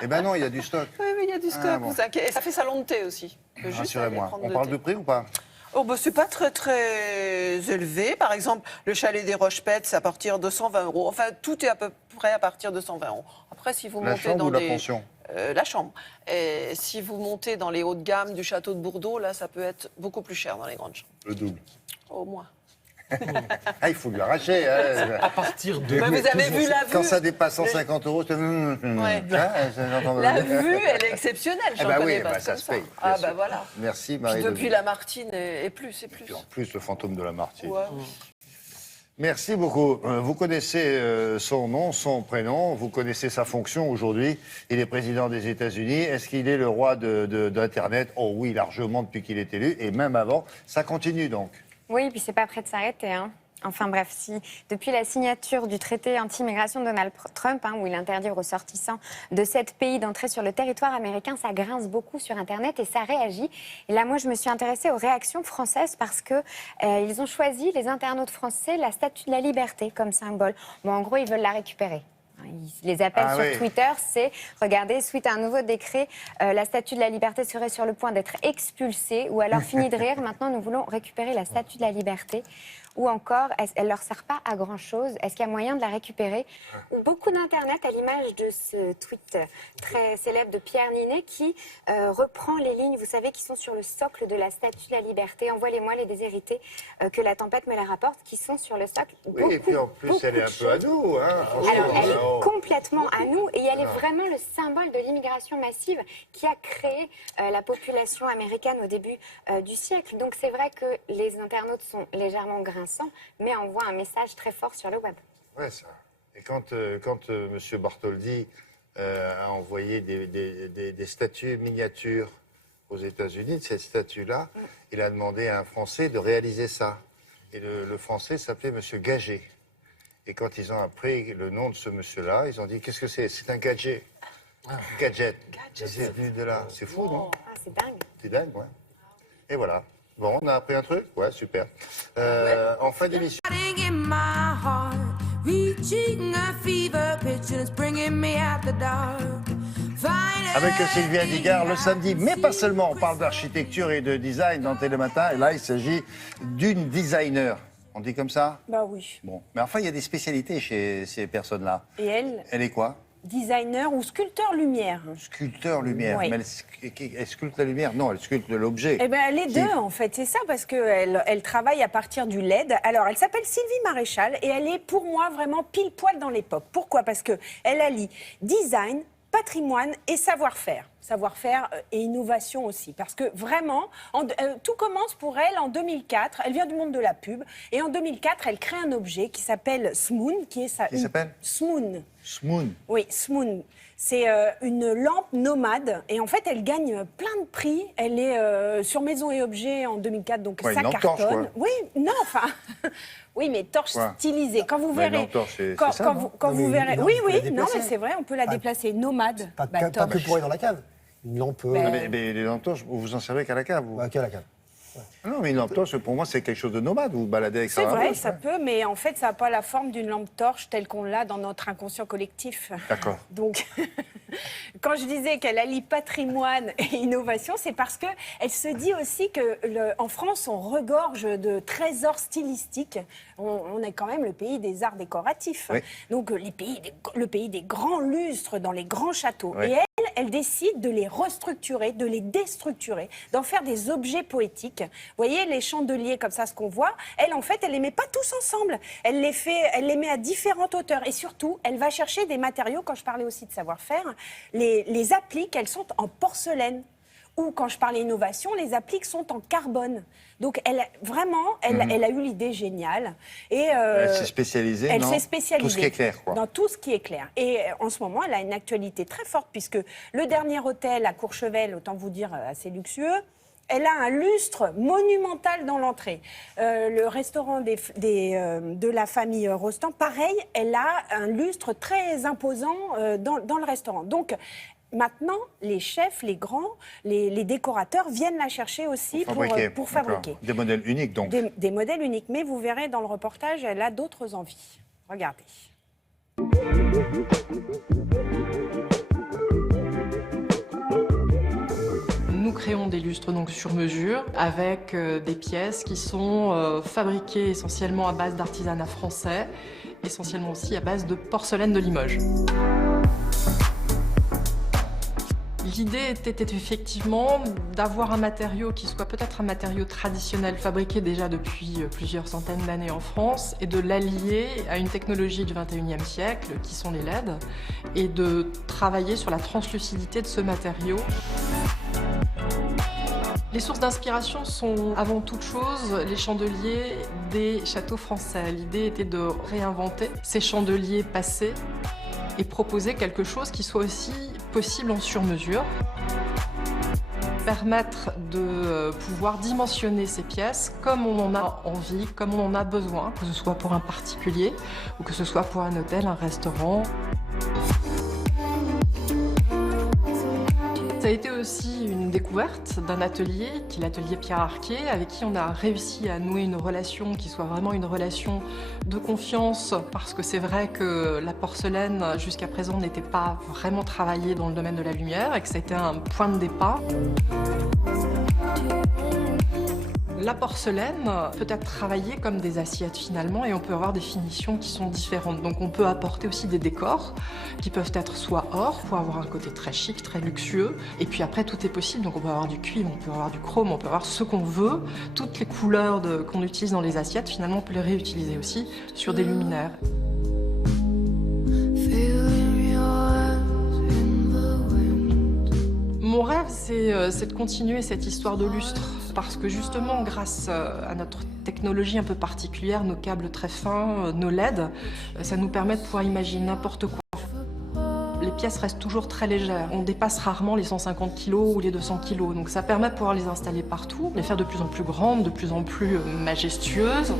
Eh ben non, il y a du stock. Oui, il y a du stock, Ah, bon. vous inquiétez. Et ça fait salon de thé aussi. Rassurez-moi. On parle de prix ou pas? Oh, ben, c'est pas très, très élevé. Par exemple, le chalet des Rochepettes, c'est à partir de 120 €. Enfin, tout est à peu près à partir de 120 €. Après, si vous La montez chambre dans ou la des... pension? La chambre. Et si vous montez dans les hauts de gamme du château de Bourdeaux, là, ça peut être beaucoup plus cher dans les grandes chambres. Le double. Au moins. Ah, il faut lui arracher. Hein. À partir de... Mais vous avez vu la vue? Quand ça dépasse 150 €, c'est... Ouais. Hein, La vue, elle est exceptionnelle. Eh J'en ben connais oui, pas bah, ça comme se paye. Ah, bien bah sûr. voilà. Merci, Puis Marie. depuis Lamartine et plus, et plus. En plus, le fantôme de Lamartine. Ouais. Merci beaucoup. Vous connaissez son nom, son prénom, vous connaissez sa fonction aujourd'hui. Il est président des États-Unis. Est-ce qu'il est le roi d'Internet? Oh oui, largement depuis qu'il est élu, et même avant. Ça continue donc. Oui, puis c'est pas prêt de s'arrêter. Hein. Enfin bref, si depuis la signature du traité anti-immigration de Donald Trump, où il interdit aux ressortissants de 7 pays d'entrer sur le territoire américain, ça grince beaucoup sur Internet et ça réagit. Et là, moi, je me suis intéressée aux réactions françaises parce que ils ont choisi, les internautes français, la Statue de la Liberté comme symbole. Bon, en gros, ils veulent la récupérer. Les appels sur Twitter, c'est, regardez, suite à un nouveau décret, la Statue de la Liberté serait sur le point d'être expulsée, ou alors fini de rire, maintenant nous voulons récupérer la Statue de la Liberté. Ou encore, elle ne leur sert pas à grand-chose. Est-ce qu'il y a moyen de la récupérer? Beaucoup d'Internet, à l'image de ce tweet très célèbre de Pierre Ninet, qui reprend les lignes, vous savez, qui sont sur le socle de la Statue de la Liberté. Envoie-les-moi les déshérités, que la tempête me les rapporte, qui sont sur le socle. Oui, et puis en plus, elle est un peu à nous. Hein, alors, elle est complètement à nous et elle est vraiment le symbole de l'immigration massive qui a créé la population américaine au début du siècle. Donc c'est vrai que les internautes sont légèrement grinçants, mais envoient un message très fort sur le web. Ouais, ça. Et quand M. Bartholdi a envoyé des statues miniatures aux États-Unis, de cette statue-là, il a demandé à un Français de réaliser ça. Et le Français s'appelait M. Gaget. Et quand ils ont appris le nom de ce monsieur-là, ils ont dit, qu'est-ce que c'est? C'est un gadget. Gadget. C'est venu de là. C'est fou, non? Ah, c'est dingue. C'est dingue, ouais. Et voilà. Bon, on a appris un truc? Ouais, super. En fin d'émission... In my heart, reaching a fever pitch and it's bringing me out the dark. Avec Sylvia Digard le samedi, mais pas seulement. On parle d'architecture et de design dans Télématin. Et là, il s'agit d'une designer. On dit comme ça? Bah oui. Bon. Mais enfin, il y a des spécialités chez ces personnes-là. Et elle, Elle est quoi? designer ou sculpteur lumière. Sculpteur lumière. Oui. Mais elle sculpte la lumière? Non, elle sculpte l'objet. Eh bien, les deux, en fait, c'est ça, parce qu'elle travaille à partir du LED. Alors, elle s'appelle Sylvie Maréchal et elle est, pour moi, vraiment pile poil dans l'époque. Pourquoi? Parce qu'elle allie design, patrimoine et savoir-faire. Savoir-faire et innovation aussi. Parce que vraiment, tout commence pour elle en 2004. Elle vient du monde de la pub. Et en 2004, elle crée un objet qui s'appelle Smoon. Qui s'appelle Smoon. Smoon. Oui, Smoon. C'est une lampe nomade. Et en fait, elle gagne plein de prix. Elle est sur Maison et Objets en 2004. Donc Ouais, ça une lampe torche, cartonne. quoi. Oui, non, enfin... Oui, mais torche Ouais. stylisée. Quand vous Bah, une verrez... lampe torche, c'est quand, ça, quand non? vous, quand Non, vous mais verrez... non, Oui, tu peux la oui, non, déplacer. mais c'est vrai, on peut la déplacer. Nomade. Pas Bah, que pour aller dans la cave. Une lampe. Mais les lampes torches, vous vous en servez qu'à la cave, vous? Qu'à la cave. Non, mais une lampe torche, pour moi, c'est quelque chose de nomade. Vous vous baladez avec ça. C'est dans la vrai, bouche, ça peut, mais en fait, ça n'a pas la forme d'une lampe torche telle qu'on l'a dans notre inconscient collectif. D'accord. Donc, quand je disais qu'elle allie patrimoine et innovation, c'est parce qu'elle se dit aussi qu'en France, on regorge de trésors stylistiques. On est quand même le pays des arts décoratifs. Oui. Donc, le pays des grands lustres dans les grands châteaux. Oui. Et elle décide de les restructurer, de les déstructurer, d'en faire des objets poétiques. Vous voyez, les chandeliers comme ça, ce qu'on voit, elle, en fait, elle les met pas tous ensemble. Elle les met à différentes hauteurs. Et surtout, elle va chercher des matériaux, quand je parlais aussi de savoir-faire, les appliques, elles sont en porcelaine. Ou quand je parlais innovation, les appliques sont en carbone. Donc, elle a eu l'idée géniale. Et, elle s'est spécialisée dans tout ce qui est clair, quoi. Dans tout ce qui est clair. Et en ce moment, elle a une actualité très forte, puisque le dernier hôtel à Courchevel, autant vous dire assez luxueux, elle a un lustre monumental dans l'entrée. Le restaurant de la famille Rostand, pareil, elle a un lustre très imposant dans le restaurant. Donc, maintenant, les chefs, les grands, les décorateurs viennent la chercher aussi pour fabriquer. Des modèles uniques, donc. Des modèles uniques. Mais vous verrez dans le reportage, elle a d'autres envies. Regardez. Nous créons des lustres donc sur mesure avec des pièces qui sont fabriquées essentiellement à base d'artisanat français, essentiellement aussi à base de porcelaine de Limoges. L'idée était effectivement d'avoir un matériau qui soit peut-être un matériau traditionnel fabriqué déjà depuis plusieurs centaines d'années en France et de l'allier à une technologie du 21e siècle qui sont les LED et de travailler sur la translucidité de ce matériau. Les sources d'inspiration sont avant toute chose les chandeliers des châteaux français. L'idée était de réinventer ces chandeliers passés et proposer quelque chose qui soit aussi possible en sur-mesure. Permettre de pouvoir dimensionner ces pièces comme on en a envie, comme on en a besoin, que ce soit pour un particulier ou que ce soit pour un hôtel, un restaurant. Ça a été aussi une découverte d'un atelier, qui est l'atelier Pierre Arquier, avec qui on a réussi à nouer une relation qui soit vraiment une relation de confiance, parce que c'est vrai que la porcelaine, jusqu'à présent, n'était pas vraiment travaillée dans le domaine de la lumière et que c'était un point de départ. La porcelaine peut être travaillée comme des assiettes finalement et on peut avoir des finitions qui sont différentes. Donc on peut apporter aussi des décors qui peuvent être soit or pour avoir un côté très chic, très luxueux. Et puis après tout est possible. Donc on peut avoir du cuivre, on peut avoir du chrome, on peut avoir ce qu'on veut. Toutes les couleurs qu'on utilise dans les assiettes, finalement on peut les réutiliser aussi sur des luminaires. Mon rêve, c'est de continuer cette histoire de lustre. Parce que justement, grâce à notre technologie un peu particulière, nos câbles très fins, nos LED, ça nous permet de pouvoir imaginer n'importe quoi. Les pièces restent toujours très légères. On dépasse rarement les 150 kg ou les 200 kg. Donc ça permet de pouvoir les installer partout, les faire de plus en plus grandes, de plus en plus majestueuses.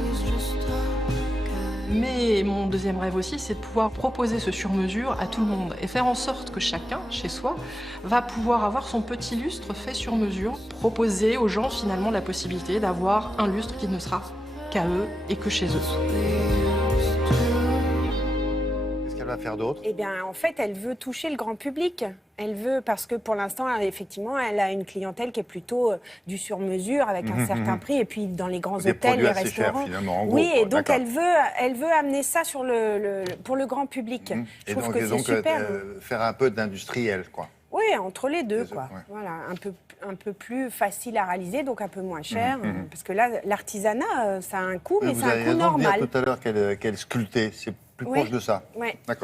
Mais mon deuxième rêve aussi, c'est de pouvoir proposer ce sur-mesure à tout le monde et faire en sorte que chacun, chez soi, va pouvoir avoir son petit lustre fait sur mesure, proposer aux gens finalement la possibilité d'avoir un lustre qui ne sera qu'à eux et que chez eux. Qu'est-ce qu'elle va faire d'autre? Eh bien, en fait, elle veut toucher le grand public. Elle veut, parce que pour l'instant, effectivement, elle a une clientèle qui est plutôt du sur-mesure, avec un certain prix, et puis dans les grands hôtels, les restaurants. Finalement, en gros, oui, et quoi. donc elle veut amener ça pour le grand public. Je trouve que c'est super. Faire un peu d'industriel, quoi. Oui, entre les deux, quoi. Ouais. Voilà, un peu plus facile à réaliser, donc un peu moins cher. Parce que là, l'artisanat, ça a un coût, mais c'est un coût normal. Vous avez raison de dire tout à l'heure qu'elle sculptait. C'est plus proche de ça. Ouais. D'accord.